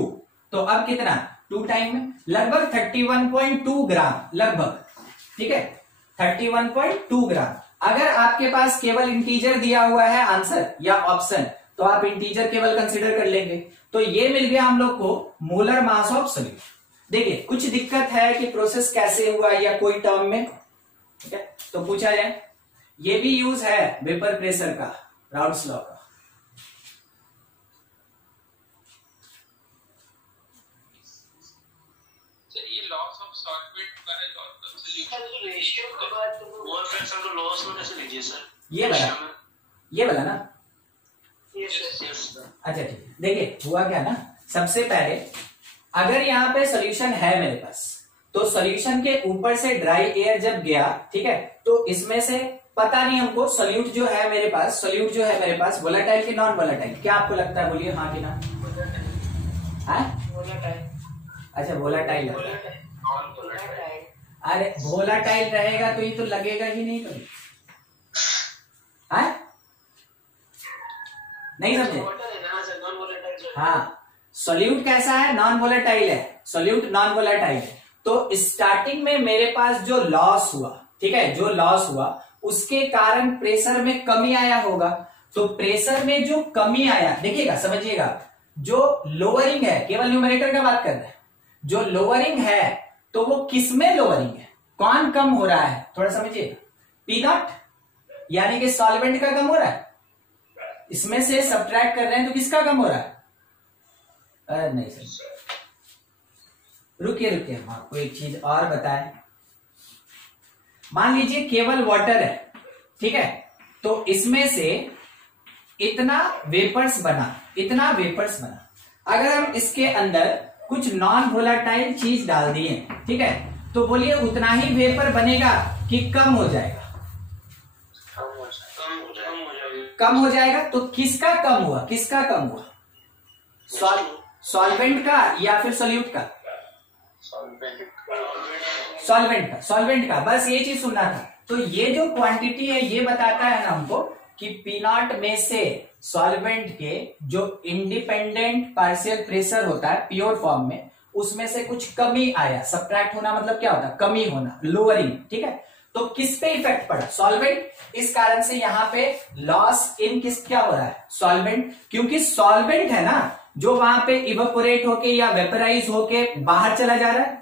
तो अब कितना, 2 टाइम में लगभग 31.2 ग्राम लगभग, ठीक है, 31.2 ग्राम। अगर आपके पास केवल इंटीजर दिया हुआ है आंसर या ऑप्शन, तो आप इंटीजर केवल कंसीडर कर लेंगे, तो ये मिल गया हम लोग को मोलर मास ऑफ सोल्यूट। देखिए कुछ दिक्कत है कि प्रोसेस कैसे हुआ या कोई टर्म में, ठीक है, तो पूछा जाए, ये भी यूज है वेपर प्रेशर का, राउल्ट्स लॉ का। ये लॉस ऑफ सॉल्वेंट का है और सोल्यूशन रेशियो के बाद मोल फ्रैक्शन को लॉस में कैसे लीजिए सर, ये वाला ना, यस। अच्छा ठीक है, देखिए हुआ क्या ना, सबसे पहले अगर यहाँ पे सोल्यूशन है मेरे पास, तो सॉल्यूशन के ऊपर से ड्राई एयर जब गया, ठीक है, तो इसमें से पता नहीं हमको सोल्यूट जो है मेरे पास वोलेटाइल की नॉन वोलेटाइल, क्या आपको लगता है, बोलिए हाँ कि ना? अच्छा वोलेटाइल है। अरे वोलेटाइल रहेगा तो ये तो लगेगा ही नहीं कभी, नहीं समझे? हाँ, सोल्यूट कैसा है? नॉन वोलेटाइल है, सोल्यूट नॉन वोलेटाइल है। तो स्टार्टिंग में मेरे पास जो लॉस हुआ, ठीक है, जो लॉस हुआ उसके कारण प्रेशर में कमी आया होगा। तो प्रेशर में जो कमी आया, देखिएगा समझिएगा, जो लोअरिंग है, केवल न्यूमरेटर का बात कर रहे हैं, जो लोअरिंग है तो वो किस में लोअरिंग है, कौन कम हो रहा है, थोड़ा समझिएगा। पी नॉट यानी कि सॉल्वेंट का कम हो रहा है, इसमें से सब्ट्रैक्ट कर रहे हैं तो किसका कम हो रहा है? अरे नहीं सर, रुकिए हम आपको एक चीज और बताएं। मान लीजिए केवल वाटर है, ठीक है, तो इसमें से इतना वेपर्स बना, अगर हम इसके अंदर कुछ नॉन वोलेटाइल चीज डाल दिए, ठीक है, तो बोलिए उतना ही वेपर बनेगा कि कम हो जाएगा? कम हो जाएगा। तो किसका कम हुआ, सॉल्वेंट का या फिर सोल्यूट का? सॉल्वेंट का, बस ये चीज सुनना था। तो ये जो क्वांटिटी है ये बताता है ना हमको कि पी नॉट में से सॉल्वेंट के जो इंडिपेंडेंट पार्शियल प्रेशर होता है प्योर फॉर्म में, उसमें से कुछ कमी आया। सब्ट्रैक्ट होना मतलब क्या होता है? कमी होना, लोअरिंग, ठीक है। तो किस पे इफेक्ट पड़ा? सॉल्वेंट। इस कारण से यहाँ पे लॉस इन किस क्या हो रहा है? सॉल्वेंट, क्योंकि सॉल्वेंट है ना जो वहां पे इवेपोरेट होके या वेपराइज होके बाहर चला जा रहा है।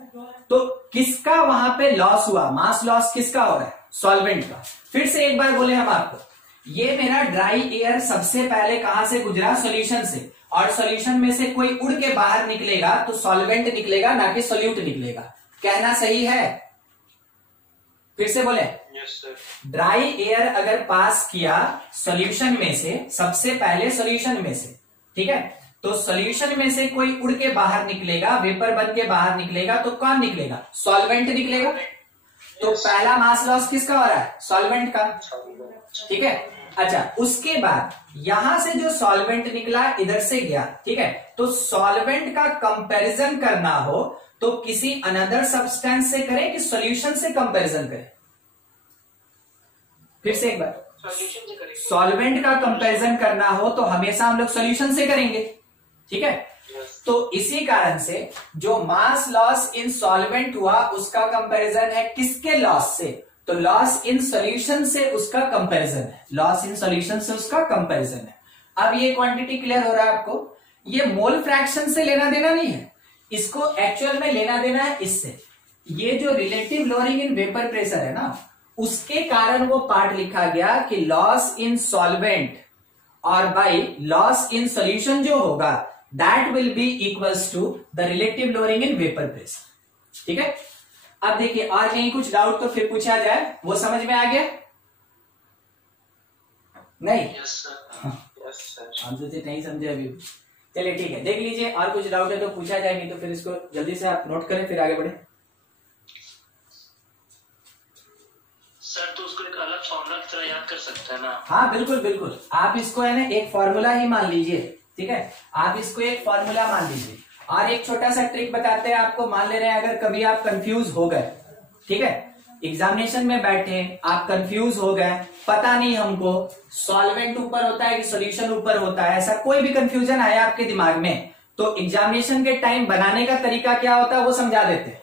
तो किसका वहां पे लॉस हुआ? मास लॉस किसका हो रहा है? सॉल्वेंट का। फिर से एक बार बोले हम आपको, ये मेरा ड्राई एयर सबसे पहले कहां से गुजरा? सॉल्यूशन से, और सॉल्यूशन में से कोई उड़ के बाहर निकलेगा तो सॉल्वेंट निकलेगा, ना कि सोल्यूट निकलेगा। कहना सही है? फिर से बोले, ड्राई एयर अगर पास किया सॉल्यूशन में से, सबसे पहले सॉल्यूशन में से, ठीक है, तो सॉल्यूशन में से कोई उड़ के बाहर निकलेगा, वेपर बन के बाहर निकलेगा, तो कौन निकलेगा? सॉल्वेंट निकलेगा। तो पहला मास लॉस किसका हो रहा है? सॉल्वेंट का, ठीक है। अच्छा, उसके बाद यहां से जो सॉल्वेंट निकला इधर से गया, ठीक है, तो सॉल्वेंट का कंपैरिजन करना हो तो किसी अनदर सब्सटेंस से करें कि सॉल्यूशन से कंपैरिजन करें? फिर से एक बार, सॉल्वेंट का कंपैरिजन करना हो तो हमेशा हम लोग सॉल्यूशन से करेंगे, ठीक है। तो इसी कारण से जो मास लॉस इन सॉल्वेंट हुआ उसका कंपैरिजन है किसके लॉस से? तो लॉस इन सॉल्यूशन से उसका कंपैरिजन है, लॉस इन सॉल्यूशन से उसका कंपैरिजन है। अब ये क्वांटिटी क्लियर हो रहा है आपको? ये मोल फ्रैक्शन से लेना देना नहीं है, इसको एक्चुअल में लेना देना है इससे। ये जो relative lowering in vapour pressure है ना, उसके कारण वो पार्ट लिखा गया कि लॉस इन सॉल्वेंट और बाय लॉस इन सॉल्यूशन जो होगा that will be equals to the relative lowering in vapour pressure, ठीक है। अब देखिए, और कहीं कुछ डाउट तो फिर पूछा जाए, वो समझ में आ गया? नहीं? हम सोचे नहीं समझे अभी। चलिए ठीक है, देख लीजिए, और कुछ डाउट है तो पूछा जाए, नहीं तो फिर इसको जल्दी से आप नोट करें, फिर आगे बढ़े। सर तो उसको एक अलग फॉर्मूला की तरह याद कर सकते हैं ना? हाँ बिल्कुल बिल्कुल, आप इसको है ना एक फॉर्मूला ही मान लीजिए, ठीक है, आप इसको एक फॉर्मूला मान लीजिए। और एक छोटा सा ट्रिक बताते हैं आपको, मान ले रहे हैं अगर कभी आप कंफ्यूज हो गए, ठीक है, एग्जामिनेशन में बैठे आप कंफ्यूज हो गए, पता नहीं हमको सॉल्वेंट ऊपर होता है कि सॉल्यूशन ऊपर होता है, ऐसा कोई भी कंफ्यूजन आया आपके दिमाग में, तो एग्जामिनेशन के टाइम बनाने का तरीका क्या होता है वो समझा देते हैं।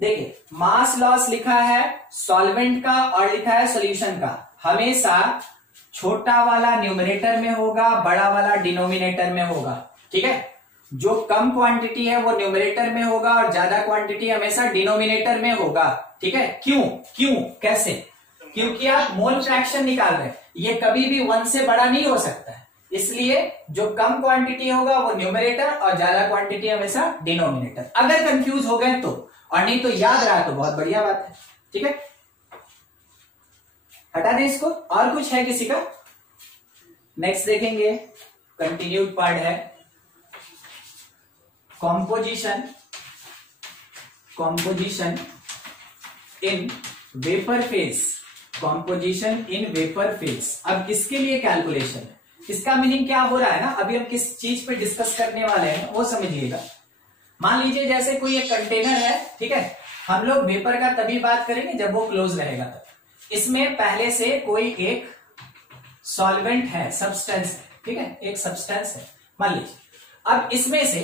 देखिए, मास लॉस लिखा है सॉल्वेंट का और लिखा है सॉल्यूशन का, हमेशा छोटा वाला न्यूमरेटर में होगा, बड़ा वाला डिनोमिनेटर में होगा, ठीक है। जो कम क्वांटिटी है वो न्यूमरेटर में होगा और ज्यादा क्वांटिटी हमेशा डिनोमिनेटर में होगा, ठीक है। क्यों कैसे? क्योंकि आप मोल फ्रैक्शन निकाल रहे हैं, ये कभी भी 1 से बड़ा नहीं हो सकता है, इसलिए जो कम क्वांटिटी होगा वो न्यूमरेटर और ज्यादा क्वांटिटी हमेशा डिनोमिनेटर। अगर कंफ्यूज हो गए तो, और नहीं तो याद रहा तो बहुत बढ़िया बात है, ठीक है। हटा दें इसको। और कुछ है किसी का? नेक्स्ट देखेंगे, कंटिन्यूड पार्ट है कॉम्पोजिशन इन वेपर फेज, कॉम्पोजिशन इन वेपर फेज। अब इसके लिए कैलकुलेशन, इसका मीनिंग क्या हो रहा है ना, अभी हम किस चीज पे डिस्कस करने वाले हैं वो समझिएगा। मान लीजिए जैसे कोई एक कंटेनर है, ठीक है, हम लोग वेपर का तभी बात करेंगे जब वो क्लोज रहेगा तब। इसमें पहले से कोई एक सॉल्वेंट है, सब्सटेंस है, ठीक है, एक सब्सटेंस है मान लीजिए। अब इसमें से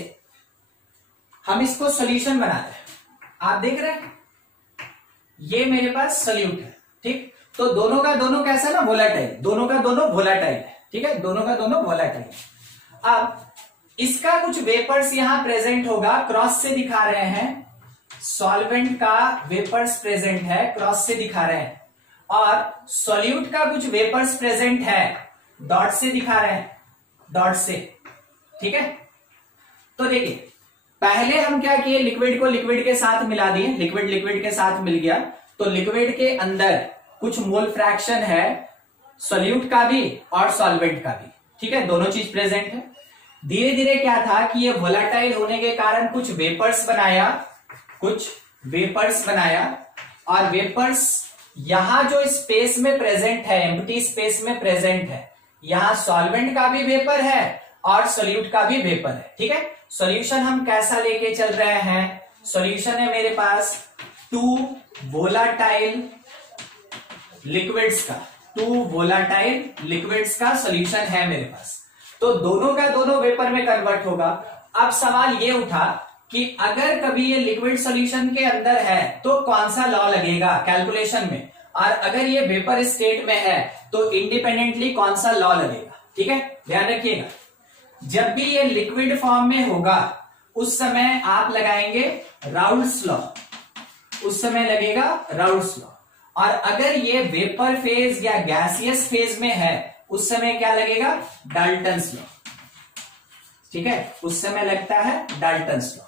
हम इसको सॉल्यूशन बनाते हैं, आप देख रहे हैं ये मेरे पास सॉल्यूट है, ठीक। तो दोनों का दोनों कैसा ना, वोलाटाइल, दोनों का दोनों वोलाटाइल है, ठीक है, दोनों का दोनों वोलाटाइल। अब इसका कुछ वेपर्स यहां प्रेजेंट होगा, क्रॉस से दिखा रहे हैं, सॉल्वेंट का वेपर्स प्रेजेंट है, क्रॉस से दिखा रहे हैं, और सॉल्यूट का कुछ वेपर्स प्रेजेंट है, डॉट से दिखा रहे हैं, डॉट से, ठीक है। तो देखिए पहले हम क्या किए, लिक्विड को लिक्विड के साथ मिला दिए, लिक्विड लिक्विड के साथ मिल गया, तो लिक्विड के अंदर कुछ मोल फ्रैक्शन है, सॉल्यूट का भी और सॉल्वेंट का भी, ठीक है, दोनों चीज प्रेजेंट है। धीरे धीरे क्या था कि ये वोलाटाइल होने के कारण कुछ वेपर्स बनाया, कुछ वेपर्स बनाया, और वेपर्स यहां जो स्पेस में प्रेजेंट है, एम्प्टी स्पेस में प्रेजेंट है, यहां सॉल्वेंट का भी वेपर है और सॉल्यूट का भी वेपर है, ठीक है। सॉल्यूशन हम कैसा लेके चल रहे हैं, सॉल्यूशन है मेरे पास 2 वोलाटाइल लिक्विड्स का, 2 वोलाटाइल लिक्विड्स का सॉल्यूशन है मेरे पास। तो दोनों का दोनों वेपर में कन्वर्ट होगा। अब सवाल ये उठा कि अगर कभी ये लिक्विड सॉल्यूशन के अंदर है तो कौन सा लॉ लगेगा कैलकुलेशन में, और अगर ये वेपर स्टेट में है तो इंडिपेंडेंटली कौन सा लॉ लगेगा, ठीक है, ध्यान रखिएगा। जब भी ये लिक्विड फॉर्म में होगा उस समय आप लगाएंगे राउल्स लॉ, उस समय लगेगा राउल्स लॉ, और अगर ये वेपर फेज या गैसियस फेज में है उस समय क्या लगेगा, डाल्टन्स लॉ, ठीक है, उस समय लगता है डाल्टन्स लॉ।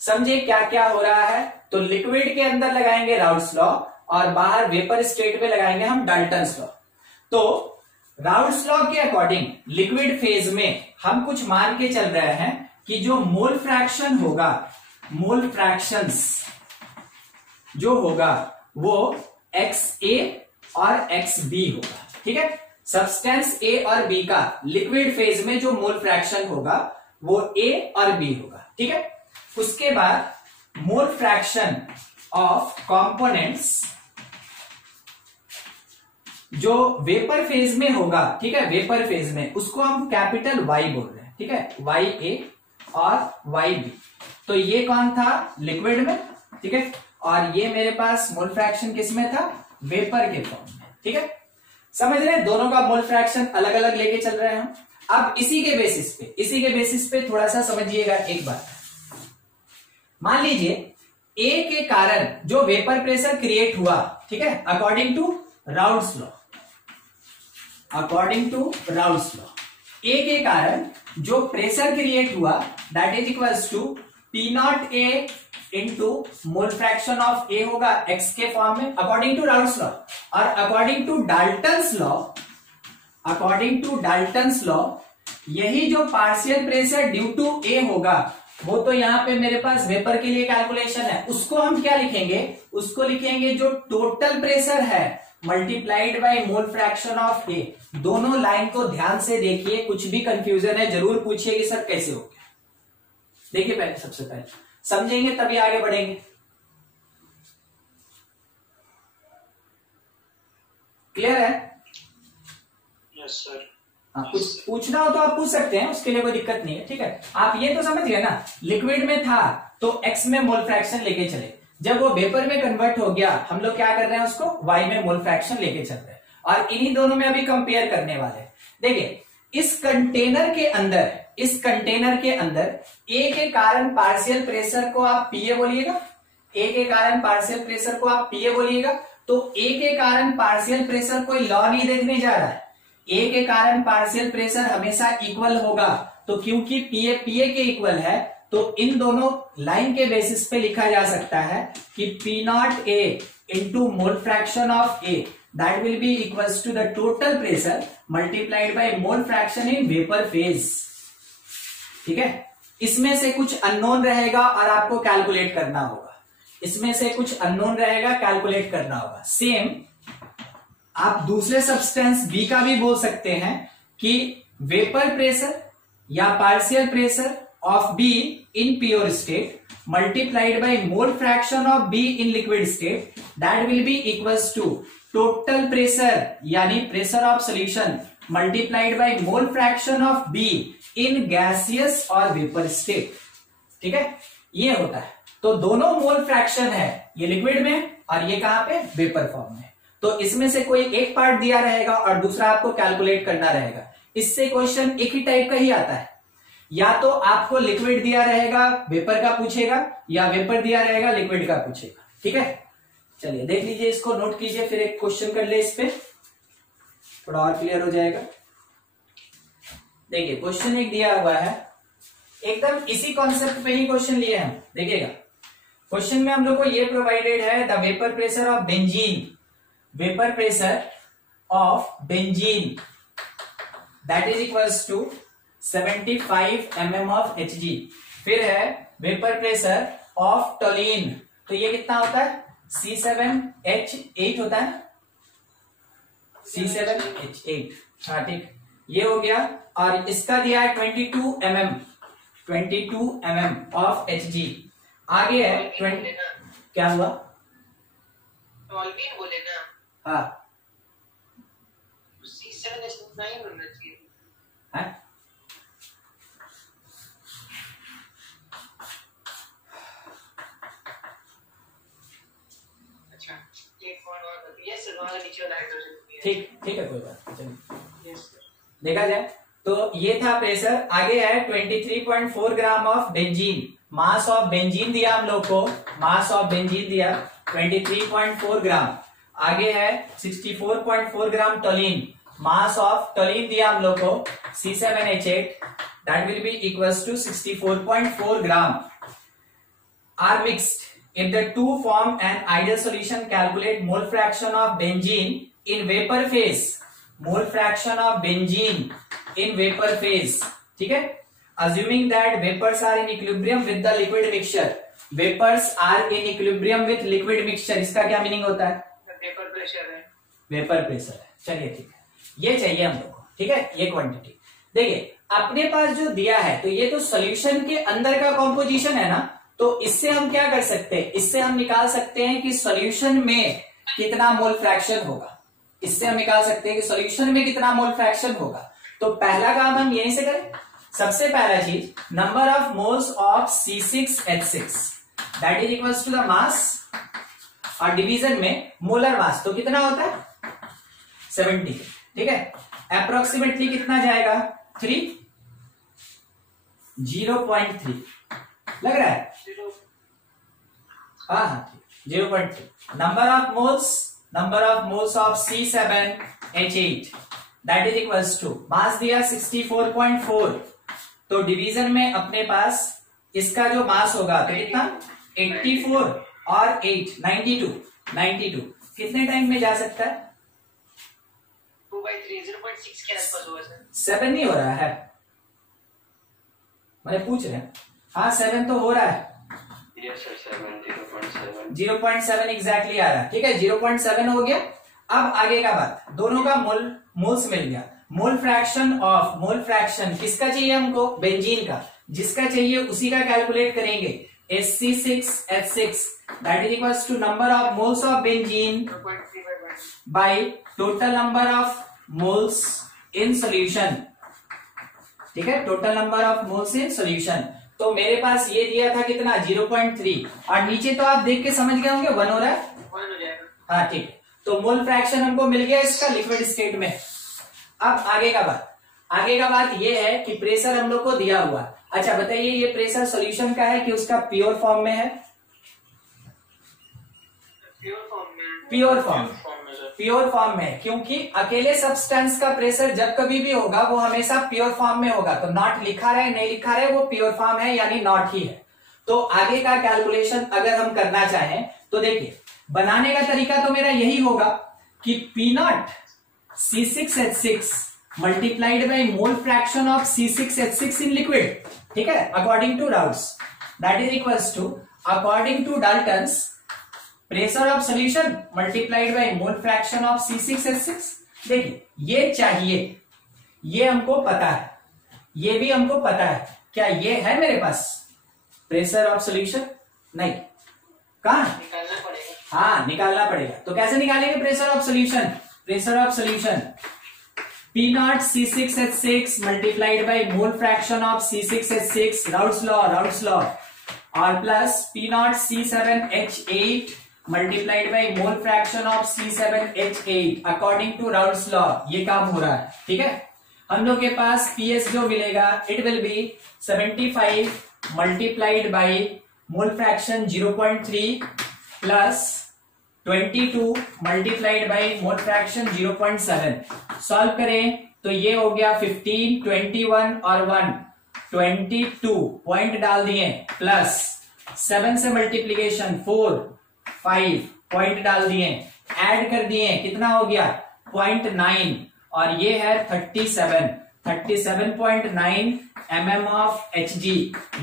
समझे क्या क्या हो रहा है, तो लिक्विड के अंदर लगाएंगे राउल्स लॉ और बाहर वेपर स्टेट में लगाएंगे हम डाल्टन्स लॉ। तो राउल्स लॉ के अकॉर्डिंग लिक्विड फेज में हम कुछ मान के चल रहे हैं कि जो मोल फ्रैक्शन होगा, मोल फ्रैक्शंस जो होगा वो XA और XB होगा, ठीक है। सब्सटेंस A और B का लिक्विड फेज में जो मोल फ्रैक्शन होगा वो A और B होगा, ठीक है। उसके बाद मोल फ्रैक्शन ऑफ कंपोनेंट्स जो वेपर फेज में होगा, ठीक है, वेपर फेज में, उसको हम कैपिटल Y बोल रहे हैं, ठीक है, YA और YB। तो ये कौन था, लिक्विड में, ठीक है, और ये मेरे पास मोल फ्रैक्शन किस में था, वेपर के फॉर्म में, ठीक है। समझ रहे हैं, दोनों का मोल फ्रैक्शन अलग अलग लेके चल रहे हैं हम। अब इसी के बेसिस पे थोड़ा सा समझिएगा एक बात। मान लीजिए A के कारण जो वेपर प्रेशर क्रिएट हुआ, ठीक है, according to Raoult's law, according to Raoult's law, A के कारण जो प्रेशर क्रिएट हुआ that is equals to P0A into mole fraction of A होगा X के फॉर्म में, अकॉर्डिंग टू राउल्स लॉ। और according to Dalton's law, according to Dalton's law, यही जो partial pressure due to A होगा वो तो यहां पे मेरे पास वेपर के लिए कैलकुलेशन है, उसको हम क्या लिखेंगे, उसको लिखेंगे जो टोटल प्रेशर है multiplied by mole fraction of A। दोनों लाइन को ध्यान से देखिए, कुछ भी कंफ्यूजन है जरूर पूछिए कि सर कैसे हो गया। देखिए पहले, सबसे पहले समझेंगे तभी आगे बढ़ेंगे। क्लियर है? Yes sir. हाँ, कुछ पूछना हो तो आप पूछ सकते हैं, उसके लिए कोई दिक्कत नहीं है, ठीक है। आप ये तो समझ गए ना, लिक्विड में था तो X में मोल फ्रैक्शन लेके चले, जब वो वेपर में कन्वर्ट हो गया हम लोग क्या कर रहे हैं, उसको Y में मोल फ्रैक्शन लेके चल रहे हैं, और इन्हीं दोनों में अभी कंपेयर करने वाले हैं। देखिए इस कंटेनर के अंदर, इस कंटेनर के अंदर A के कारण पार्शियल प्रेशर को आप PA बोलिएगा, A के कारण पार्शियल प्रेशर को आप PA बोलिएगा। तो A के कारण पार्शियल प्रेशर कोई लॉ नहीं देखने जा रहा है, A के कारण पार्शियल प्रेशर हमेशा इक्वल होगा, तो क्योंकि PA के इक्वल है तो इन दोनों लाइन के बेसिस पे लिखा जा सकता है कि P0A into mole fraction of A that will be equals to the total pressure multiplied by mole fraction in vapour phase, ठीक है। इसमें से कुछ अननोन रहेगा और आपको कैलकुलेट करना होगा। इसमें से कुछ अननोन रहेगा, कैलकुलेट करना होगा। सेम आप दूसरे सब्सटेंस बी का भी बोल सकते हैं कि वेपर प्रेशर या partial pressure of be in pure state multiplied by mole fraction of B in liquid state, that will be equals to total pressure यानी pressure of solution multiplied by mole fraction of B in gaseous or vapor state। ठीक है, ये होता है। तो दोनों mole fraction है, ये लिक्विड में और ये कहां पे, वेपर फॉर्म में। तो इसमें से कोई एक पार्ट दिया रहेगा और दूसरा आपको कैलकुलेट करना रहेगा। इससे क्वेश्चन एक ही टाइप का ही आता है, या तो आपको लिक्विड दिया रहेगा वेपर का पूछेगा, या वेपर दिया रहेगा लिक्विड का पूछेगा। ठीक है, चलिए देख लीजिए, इसको नोट कीजिए, फिर एक क्वेश्चन कर ले, इस पे थोड़ा और क्लियर हो जाएगा। देखिए क्वेश्चन एक दिया हुआ है, एकदम इसी कॉन्सेप्ट पे ही क्वेश्चन लिए हम। देखिएगा क्वेश्चन में हम लोग को ये प्रोवाइडेड है, the vapour pressure of benzene, vapour pressure of benzene that is equals to 75 mm of Hg। फिर है वेपर प्रेशर ऑफ टोलीन, तो ये कितना होता है, C7H8 होता है, C7H8। हाँ ठीक, ये हो गया। और इसका दिया है 22 mm ऑफ Hg। आगे है 20, क्या हुआ, टोल्वीन बोले ना, हाँ C7H9 होना चाहिए। है? ठीक ठीक है, कोई बात नहीं, चलिए देखा जाए। तो ये था प्रेशर। आगे है 23.4 gram of benzene, mass of benzene दिया हम लोग को, मास ऑफ बेंजीन दिया 23.4 ग्राम। आगे है 64.4 ग्राम टोलीन, मास ऑफ टोलीन दिया हम लोग को C7H8, that will be equals to 64.4 gram. Are mixed if the two form an ideal solution, calculate mole fraction of benzene in vapor phase, mole fraction of benzene in vapor phase। ठीक है, assuming that vapors are in equilibrium with the liquid mixture, vapors are in equilibrium with liquid mixture, इसका क्या meaning होता है, vapour pressure है, vapour pressure है। चलिए ठीक है, ये चाहिए हम लोग को। ठीक है, ये क्वांटिटी देखिए अपने पास जो दिया है, तो ये तो सोल्यूशन के अंदर का कॉम्पोजिशन है ना, तो इससे हम क्या कर सकते हैं, इससे हम निकाल सकते हैं कि सॉल्यूशन में कितना मोल फ्रैक्शन होगा। इससे हम निकाल सकते हैं कि सॉल्यूशन में कितना मोल फ्रैक्शन होगा। तो पहला काम हम यहीं से करें। सबसे पहला चीज, number of moles of C6H6 that is equals to the mass, और डिवीजन में मोलर मास, तो कितना होता है 70। ठीक है, अप्रोक्सीमेटली कितना जाएगा, 3, 0.3 लग रहा है, हाँ 0.3। Number of moles of C7H8 that is equals to, mass दिया 64.4, तो डिवीजन में अपने पास इसका जो मास होगा तो कितना, 84 और 8 92 कितने टाइम में जा सकता है, 2/3 0.6 के आसपास होगा सर। 7 नहीं हो रहा है, मैंने पूछ रहे हैं, हाँ 7 तो हो रहा है, 0.7 एग्जैक्टली आ रहा है। ठीक है, 0.7 हो गया। अब आगे का बात, दोनों का मोल्स मिल गया। मोल फ्रैक्शन किसका चाहिए हमको, बेंजीन का, जिसका चाहिए उसी का कैलकुलेट करेंगे। C6H6 that is equals to number of moles of benzene by total number of moles in solution. ठीक है, total number of moles in solution. तो मेरे पास ये दिया था कितना, 0.3, और नीचे तो आप देख के समझ गए होंगे 1 हो रहा है, 1 हो जाएगा। हाँ ठीक है, तो मोल फ्रैक्शन हमको मिल गया इसका लिक्विड स्टेट में। अब आगे का बात ये है कि प्रेशर हम लोग को दिया हुआ। अच्छा बताइए, ये प्रेशर सॉल्यूशन का है कि उसका प्योर फॉर्म में है, प्योर फॉर्म में, क्योंकि अकेले सब्सटेंस का प्रेशर जब कभी भी होगा वो हमेशा प्योर फॉर्म में होगा। तो नॉट लिखा रहे नहीं लिखा रहे, वो प्योर फॉर्म है यानी नॉट ही है। तो आगे का कैलकुलेशन अगर हम करना चाहें तो देखिए, बनाने का तरीका तो मेरा यही होगा कि P0 C6H6 multiplied by mole fraction of C6H6 in liquid, ठीक है, according to Raoult's, that is equals to, according to Dalton's pressure of solution multiplied by mole fraction of C6H6। देखिए ये चाहिए, ये हमको पता है, ये भी हमको पता है। क्या ये है मेरे पास प्रेशर ऑफ सॉल्यूशन? नहीं, कहां? निकालना पड़ेगा। हाँ निकालना पड़ेगा। तो कैसे निकालेंगे pressure of solution? Pressure of solution P0 C6H6 multiplied by mole fraction of C6H6 Raoult's law और plus P0 C7H8 multiplied by mole fraction of C7H8 according to Raoult's law. ये काम हो रहा है, ठीक है। हम लोग के पास PS जो मिलेगा it will B 75 multiplied by mole fraction 0.3 plus 22 multiplied by mole fraction 0.7। Solve करें तो ये हो गया 15, 21 और 1 22 पॉइंट डाल दिए प्लस 7 से मल्टीप्लीकेशन 4 5 पॉइंट डाल दिए, ऐड कर दिए, कितना हो गया 0.9 और ये है 37.9 mm ऑफ Hg।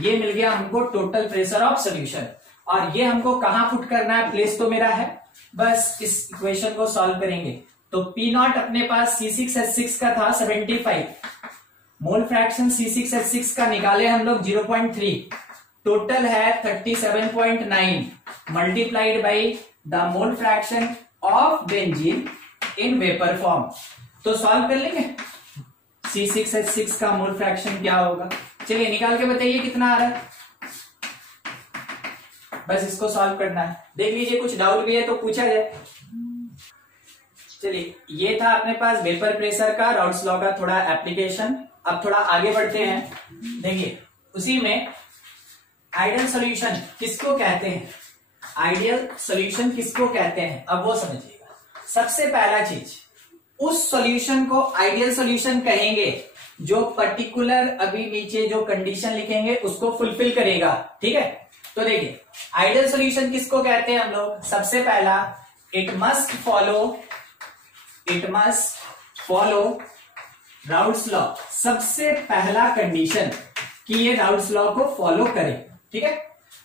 ये मिल गया हमको टोटल प्रेशर ऑफ सॉल्यूशन। और ये हमको कहां पुट करना है, प्लेस तो मेरा है, बस इस इक्वेशन को सॉल्व करेंगे। तो P0 अपने पास C6H6 का था 75, मोल फ्रैक्शन C6H6 का निकाले हम लोग 0.3, टोटल है 37.9 multiplied by the mole fraction of benzene in vapour form. तो सॉल्व कर लेंगे C6H6 का मोल फ्रैक्शन क्या होगा। चलिए निकाल के बताइए कितना आ रहा है, बस इसको सॉल्व करना है। देख लीजिए कुछ डाउट भी है तो पूछा जाए। चलिए ये था अपने पास वेपर प्रेशर का राउट्स लॉ का थोड़ा एप्लीकेशन। अब थोड़ा आगे बढ़ते हैं। देखिए उसी में आइडियल सॉल्यूशन किसको कहते हैं, आइडियल सॉल्यूशन किसको कहते हैं, अब वो समझिएगा। सबसे पहला चीज, उस सॉल्यूशन को आइडियल सॉल्यूशन कहेंगे जो पर्टिकुलर अभी नीचे जो कंडीशन लिखेंगे उसको फुलफिल करेगा, ठीक है। तो देखिए आइडियल सॉल्यूशन किसको कहते हैं हम लोग, सबसे पहला it must follow routes law. सबसे पहला कंडीशन कि ये राउट्स लॉ को फॉलो करे, ठीक है।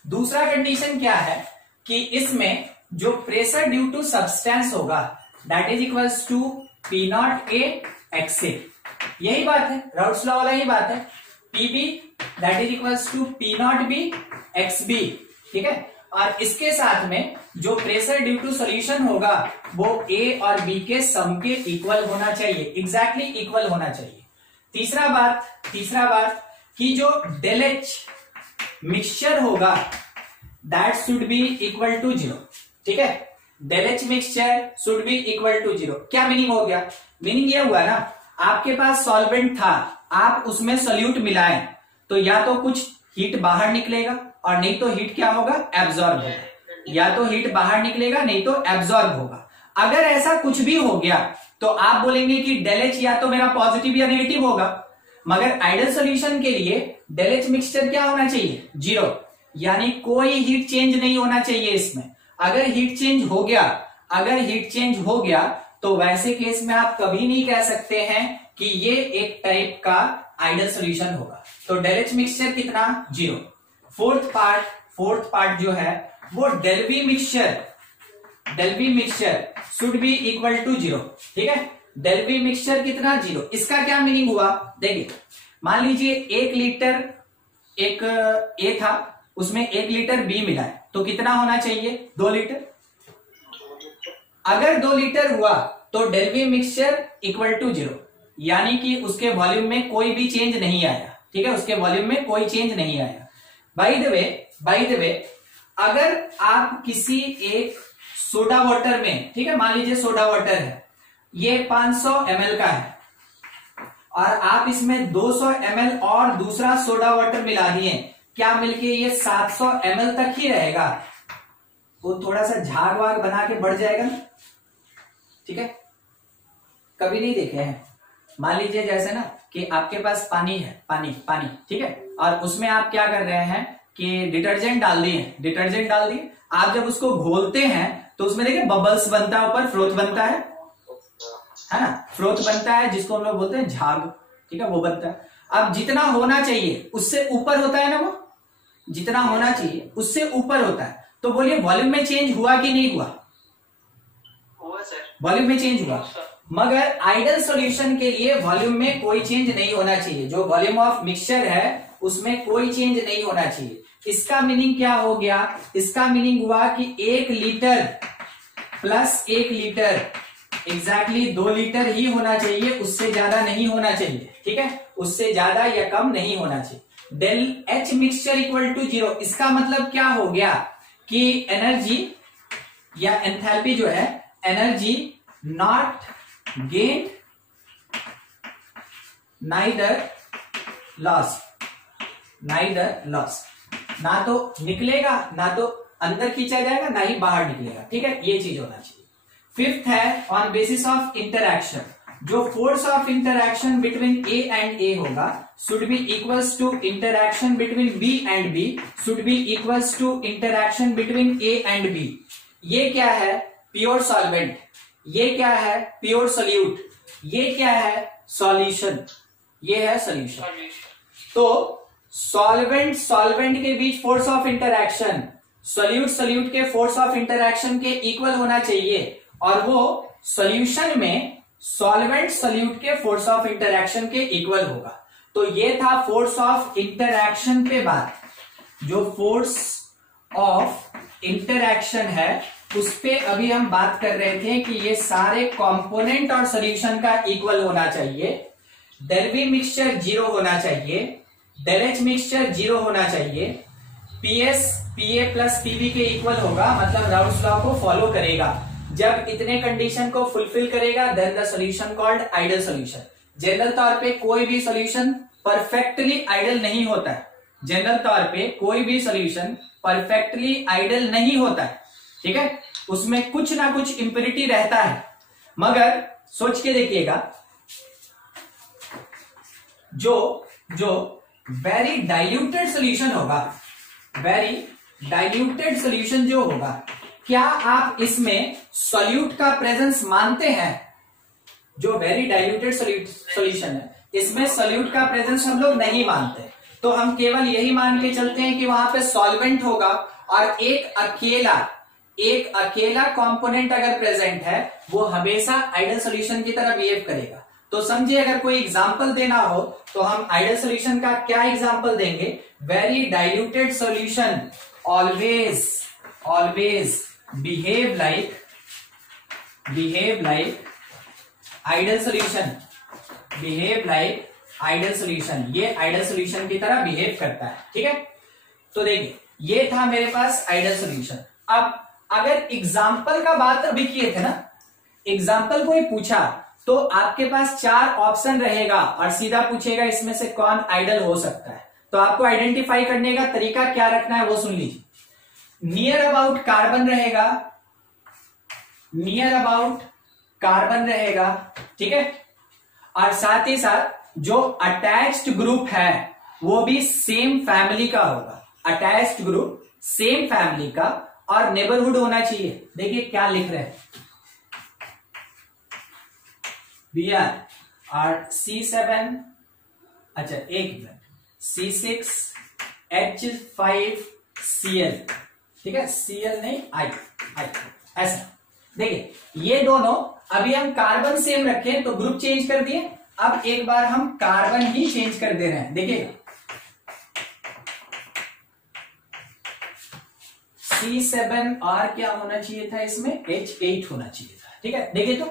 दूसरा कंडीशन क्या है कि इसमें जो प्रेशर ड्यू टू सब्सटेंस होगा that is equals to P0A XA। यही बात है, राउट्स लॉ वाला ही बात है। PB that is equals to P0B XB, ठीक है। और इसके साथ में जो प्रेशर ड्यू टू सॉल्यूशन होगा वो A और B के सम के इक्वल होना चाहिए, एग्जैक्टली इक्वल होना चाहिए। तीसरा बात कि जो डेल H मिक्सचर होगा that should be equal to 0, ठीक है। Del H mixture should be equal to 0। क्या मीनिंग हो गया, मीनिंग ये हुआ ना, आपके पास सॉल्वेंट था, आप उसमें सोल्यूट मिलाएं तो या तो कुछ हीट बाहर निकलेगा और नहीं तो हीट क्या होगा, एब्जॉर्ब होगा। या तो हीट बाहर निकलेगा नहीं तो एब्जॉर्ब होगा। अगर ऐसा कुछ भी हो गया तो आप बोलेंगे कि डेल H या तो मेरा पॉजिटिव या नेगेटिव होगा, मगर आइडियल सॉल्यूशन के लिए डेल H मिक्सचर क्या होना चाहिए, 0, यानी कोई हीट चेंज नहीं होना चाहिए इसमें। अगर हीट चेंज हो गया तो वैसे केस में आप कभी नहीं कह सकते हैं कि ये एक टाइप का आइडियल सॉल्यूशन होगा। तो डेल H मिक्सचर कितना, 0। फोर्थ पार्ट जो है वो del V mixture should be equal to 0, ठीक है। डेल V मिक्सचर कितना, 0। इसका क्या मीनिंग हुआ, देखिए मान लीजिए 1 लीटर एक A था, उसमें 1 लीटर B मिला है तो कितना होना चाहिए, 2 लीटर। अगर 2 लीटर हुआ तो del V mixture equal to 0, यानी कि उसके वॉल्यूम में कोई भी चेंज नहीं आया, ठीक है। उसके वॉल्यूम में कोई चेंज नहीं आया। बाय द वे अगर आप किसी एक सोडा वाटर में, ठीक है, मान लीजिए सोडा वाटर है, ये 500 ml का है और आप इसमें 200 ml और दूसरा सोडा वाटर मिला दिए, क्या मिलके ये 700 ml तक ही रहेगा, वो थोड़ा सा झाग वाग बना के बढ़ जाएगा ना, ठीक है। कभी नहीं देखे हैं, मान लीजिए जैसे ना कि आपके पास पानी है, पानी, ठीक है, और उसमें आप क्या कर रहे हैं कि डिटर्जेंट डाल दिए। आप जब उसको घोलते हैं तो उसमें देखिए बबल्स बनता है, ऊपर फ्रोथ बनता है ना, फ्रोथ बनता है जिसको हम लोग बोलते हैं झाग, ठीक है, वो बनता है। अब जितना होना चाहिए उससे ऊपर होता है ना वो, जितना होना चाहिए उससे ऊपर होता है। तो बोलिए वॉल्यूम में चेंज हुआ कि नहीं हुआ? वॉल्यूम में चेंज हुआ। मगर आइडल सॉल्यूशन के लिए वॉल्यूम में कोई चेंज नहीं होना चाहिए। जो वॉल्यूम ऑफ मिक्सचर है उसमें कोई चेंज नहीं होना चाहिए। इसका मीनिंग क्या हो गया? इसका मीनिंग हुआ कि 1 litre plus 1 litre exactly 2 litre ही होना चाहिए, उससे ज्यादा नहीं होना चाहिए। ठीक है, उससे ज्यादा या कम नहीं होना चाहिए। Del H mixture equal to 0। इसका मतलब क्या हो गया कि एनर्जी या एंथैल्पी जो है, energy not gained neither loss, neither loss. ना तो निकलेगा, ना तो अंदर खींचा जाएगा, ना ही बाहर निकलेगा। ठीक है, ये चीज होना चाहिए। फिफ्थ है ऑन बेसिस ऑफ इंटरैक्शन। जो force of interaction between A and A होगा should be equals to interaction between B and B should be equals to interaction between A and B. ये क्या है? Pure solvent. ये क्या है? Pure solute. ये क्या है? सॉल्यूशन। ये है सॉल्यूशन। तो सॉल्वेंट सॉल्वेंट के बीच force of interaction solute solute के फोर्स ऑफ इंटरैक्शन के इक्वल होना चाहिए, और वो सॉल्यूशन में सॉल्वेंट सोल्यूट के फोर्स ऑफ इंटरैक्शन के इक्वल होगा। तो ये था फोर्स ऑफ इंटरैक्शन पे बात। जो फोर्स ऑफ इंटरैक्शन है उस पे अभी हम बात कर रहे थे कि ये सारे कंपोनेंट और सॉल्यूशन का इक्वल होना चाहिए। डेल वी मिक्सचर 0 होना चाहिए, डेल एच मिक्सचर 0 होना चाहिए, पीएस पीए प्लस पीबी के इक्वल होगा, मतलब राउल्स लॉ को फॉलो करेगा। जब इतने कंडीशन को फुलफिल करेगा then the solution called ideal solution. General तौर पे कोई भी सॉल्यूशन परफेक्टली आइडल नहीं होता है। जनरल तौर पे कोई भी सॉल्यूशन परफेक्टली आइडल नहीं होता है। ठीक है, उसमें कुछ ना कुछ इंप्योरिटी रहता है। मगर सोच के देखिएगा, जो वेरी डाइल्यूटेड सॉल्यूशन होगा, वेरी डाइल्यूटेड सॉल्यूशन जो होगा, क्या आप इसमें सॉल्यूट का प्रेजेंस मानते हैं? जो वेरी डाइल्यूटेड सॉल्यूशन है इसमें सॉल्यूट का प्रेजेंस हम लोग नहीं मानते। तो हम केवल यही मान के चलते हैं कि वहां पे सॉल्वेंट होगा और एक अकेला कंपोनेंट अगर प्रेजेंट है वो हमेशा आइडल सॉल्यूशन की तरह बिहेव करेगा। तो समझिए, अगर कोई एग्जांपल देना हो तो हम आइडल सॉल्यूशन का क्या एग्जांपल देंगे? Very diluted solution always behave like ideal solution, ये आइडल सॉल्यूशन की तरह बिहेव करता है। ठीक है, तो देखिए ये था मेरे पास आइडल सॉल्यूशन। अब अगर एग्जांपल का बात अभी किए थे ना, एग्जांपल कोई पूछा तो आपके पास 4 ऑप्शन रहेगा और सीधा पूछेगा इसमें से कौन आइडल हो सकता है। तो आपको आइडेंटिफाई करने का तरीका क्या रखना है वो सुन लीजिए। नियर अबाउट कार्बन रहेगा, ठीक है, और साथ ही साथ जो अटैच्ड ग्रुप है वो भी सेम फैमिली का होगा। अटैच्ड ग्रुप सेम फैमिली का और नेबरहुड होना चाहिए। देखिए क्या लिख रहे हैं, Br और C7, अच्छा एक मिनट, C6H5Cl, ठीक है, Cl नहीं I ऐसा। देखिए ये दोनों अभी हम कार्बन सेम रखे तो ग्रुप चेंज कर दिए, अब एक बार हम कार्बन ही चेंज कर दे रहे हैं। देखिए C7 और क्या होना चाहिए था, इसमें H8 होना चाहिए था। ठीक है, देखिए तो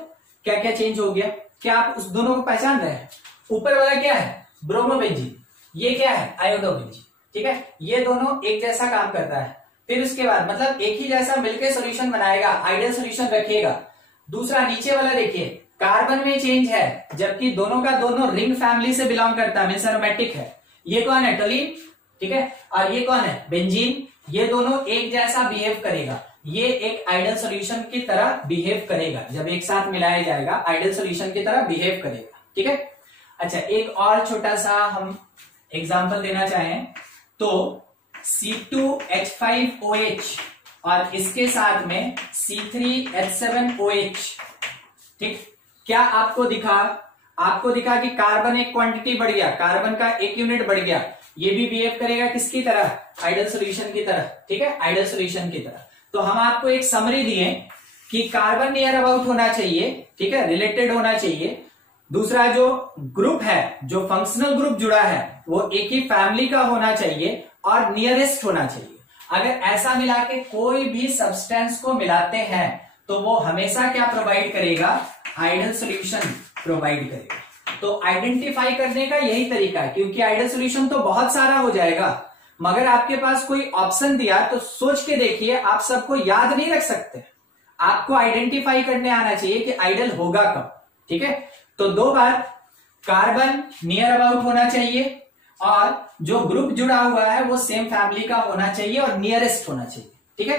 क्या क्या चेंज हो गया। क्या आप उस दोनों को पहचान रहे हैं? ऊपर वाला क्या है? ब्रोमोबेंजीन, ये क्या है? आयोडोबेंजीन। ठीक है, ये दोनों एक जैसा काम करता है। फिर उसके बाद मतलब एक ही जैसा मिलकर सॉल्यूशन बनाएगा, आइडियल सॉल्यूशन रखेगा। दूसरा नीचे वाला देखिए, कार्बन में चेंज है जबकि दोनों का दोनों रिंग फैमिली से बिलोंग करता है, मींस एरोमेटिक है। ये कौन है? टोलीन, ठीक है, और ये कौन है? बेंजीन। ये दोनों एक जैसा बिहेव करेगा, ये एक आइडियल सॉल्यूशन की तरह बिहेव करेगा। जब एक साथ मिलाया जाएगा आइडियल सॉल्यूशन की तरह बिहेव करेगा। ठीक है, अच्छा एक और छोटा सा हम एग्जांपल देना चाहें तो C2H5OH और इसके साथ में C3H7OH। ठीक, क्या आपको दिखा कि कार्बन एक क्वांटिटी बढ़ गया, कार्बन का एक यूनिट बढ़ गया, ये भी बिहेव करेगा किसकी तरह, आइडियल सॉल्यूशन की तरह, ठीक है, आइडियल सॉल्यूशन की तरह। तो हम आपको एक समरी दिए कि कार्बन नियर अबाउट होना चाहिए, ठीक है, रिलेटेड होना चाहिए। दूसरा जो ग्रुप है, जो फंक्शनल ग्रुप जुड़ा है वो एक ही फैमिली का होना चाहिए और नियरेस्ट होना चाहिए। अगर ऐसा मिला के कोई भी सब्सटेंस को मिलाते हैं तो वो हमेशा क्या प्रोवाइड करेगा, आइडियल सॉल्यूशन प्रोवाइड करेगा। तो आइडेंटिफाई करने का यही तरीका है, क्योंकि आइडियल सॉल्यूशन तो बहुत सारा हो जाएगा, मगर आपके पास कोई ऑप्शन दिया तो सोच के देखिए, आप सबको याद नहीं रख सकते, आपको आइडेंटिफाई करने आना चाहिए कि आइडियल होगा कब, ठीक है। तो 2 बार कार्बन नियर अबाउट होना चाहिए और जो ग्रुप जुड़ा हुआ है वो सेम फैमिली का होना चाहिए और नियरेस्ट होना चाहिए, ठीक है।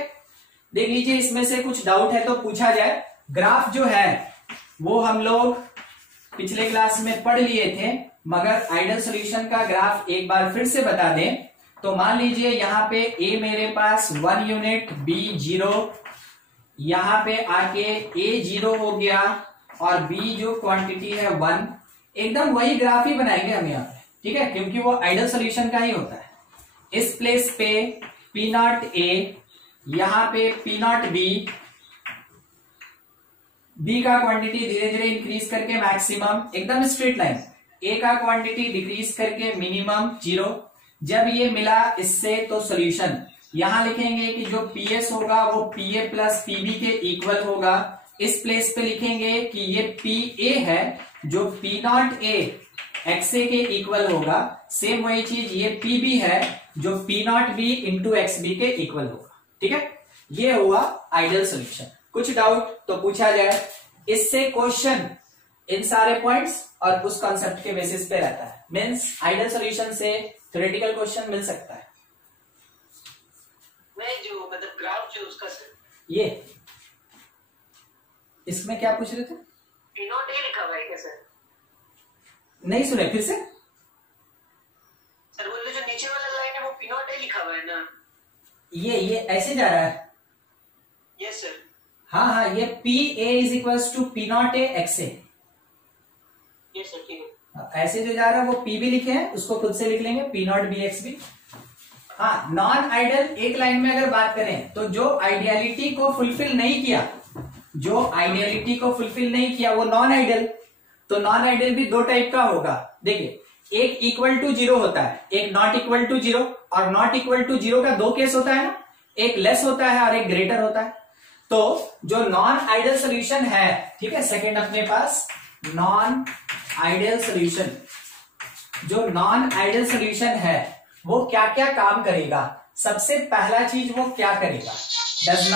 देख लीजिए, इसमें से कुछ डाउट है तो पूछा जाए। ग्राफ जो है वो हम लोग पिछले क्लास में पढ़ लिए थे, मगर आइडियल सॉल्यूशन का ग्राफ एक बार फिर से बता दें तो मान लीजिए यहाँ पे A मेरे पास 1 यूनिट, B 0, यहाँ पे आके A 0 हो गया और B जो क्वांटिटी है 1, एकदम वही ग्राफ ही बनाएंगे हम यहाँ पे, ठीक है, क्योंकि वो आइडियल सॉल्यूशन का ही होता है। इस प्लेस पे P0 A, यहाँ पे P0 B, B का क्वांटिटी धीरे धीरे इंक्रीज करके मैक्सिमम, एकदम स्ट्रेट लाइन, A का क्वांटिटी डिक्रीज करके मिनिमम 0। जब ये मिला इससे तो सॉल्यूशन यहां लिखेंगे कि जो PS होगा वो PA प्लस PB के इक्वल होगा। इस प्लेस पे लिखेंगे कि ये PA है जो P0 A XA के इक्वल होगा। सेम वही चीज ये PB है जो P0 B इंटू XB के इक्वल होगा, ठीक है। ये हुआ आइडियल सॉल्यूशन। कुछ डाउट तो पूछा जाए, इससे क्वेश्चन इन सारे पॉइंट्स और उस कॉन्सेप्ट के बेसिस पे रहता है। मींस आइडियल सॉल्यूशन से थ्योरेटिकल क्वेश्चन मिल सकता है। नहीं, जो मतलब ग्राफ जो उसका सर, ये इसमें क्या पूछ रहे थे, P0 A लिखा हुआ है क्या सर? नहीं सुने, फिर से सर बोले जो नीचे वाला लाइन है वो P0 A लिखा हुआ है ना? ये ऐसे जा रहा है। Yes sir. हाँ, ये PA is equals to P0 A XA। Yes sir, ठीक है। ऐसे जो जा रहा है वो PB लिखे हैं, उसको खुद से लिख लेंगे P0 B XB। हाँ, नॉन आइडियल एक लाइन में अगर बात करें तो जो आइडियलिटी को फुलफिल नहीं किया, जो आइडियलिटी को फुलफिल नहीं किया वो नॉन आइडियल। तो नॉन आइडियल भी 2 टाइप का होगा। देखिए, एक इक्वल टू 0 होता है, एक नॉट इक्वल टू 0, और नॉट इक्वल टू 0 का 2 केस होता है ना, एक लेस होता है और एक ग्रेटर होता है। तो जो नॉन आइडियल सोल्यूशन है, ठीक है, सेकेंड अपने पास नॉन आइडियल सोल्यूशन। जो नॉन आइडियल सोल्यूशन है वो क्या क्या काम करेगा? सबसे पहला चीज वो क्या करेगा? Does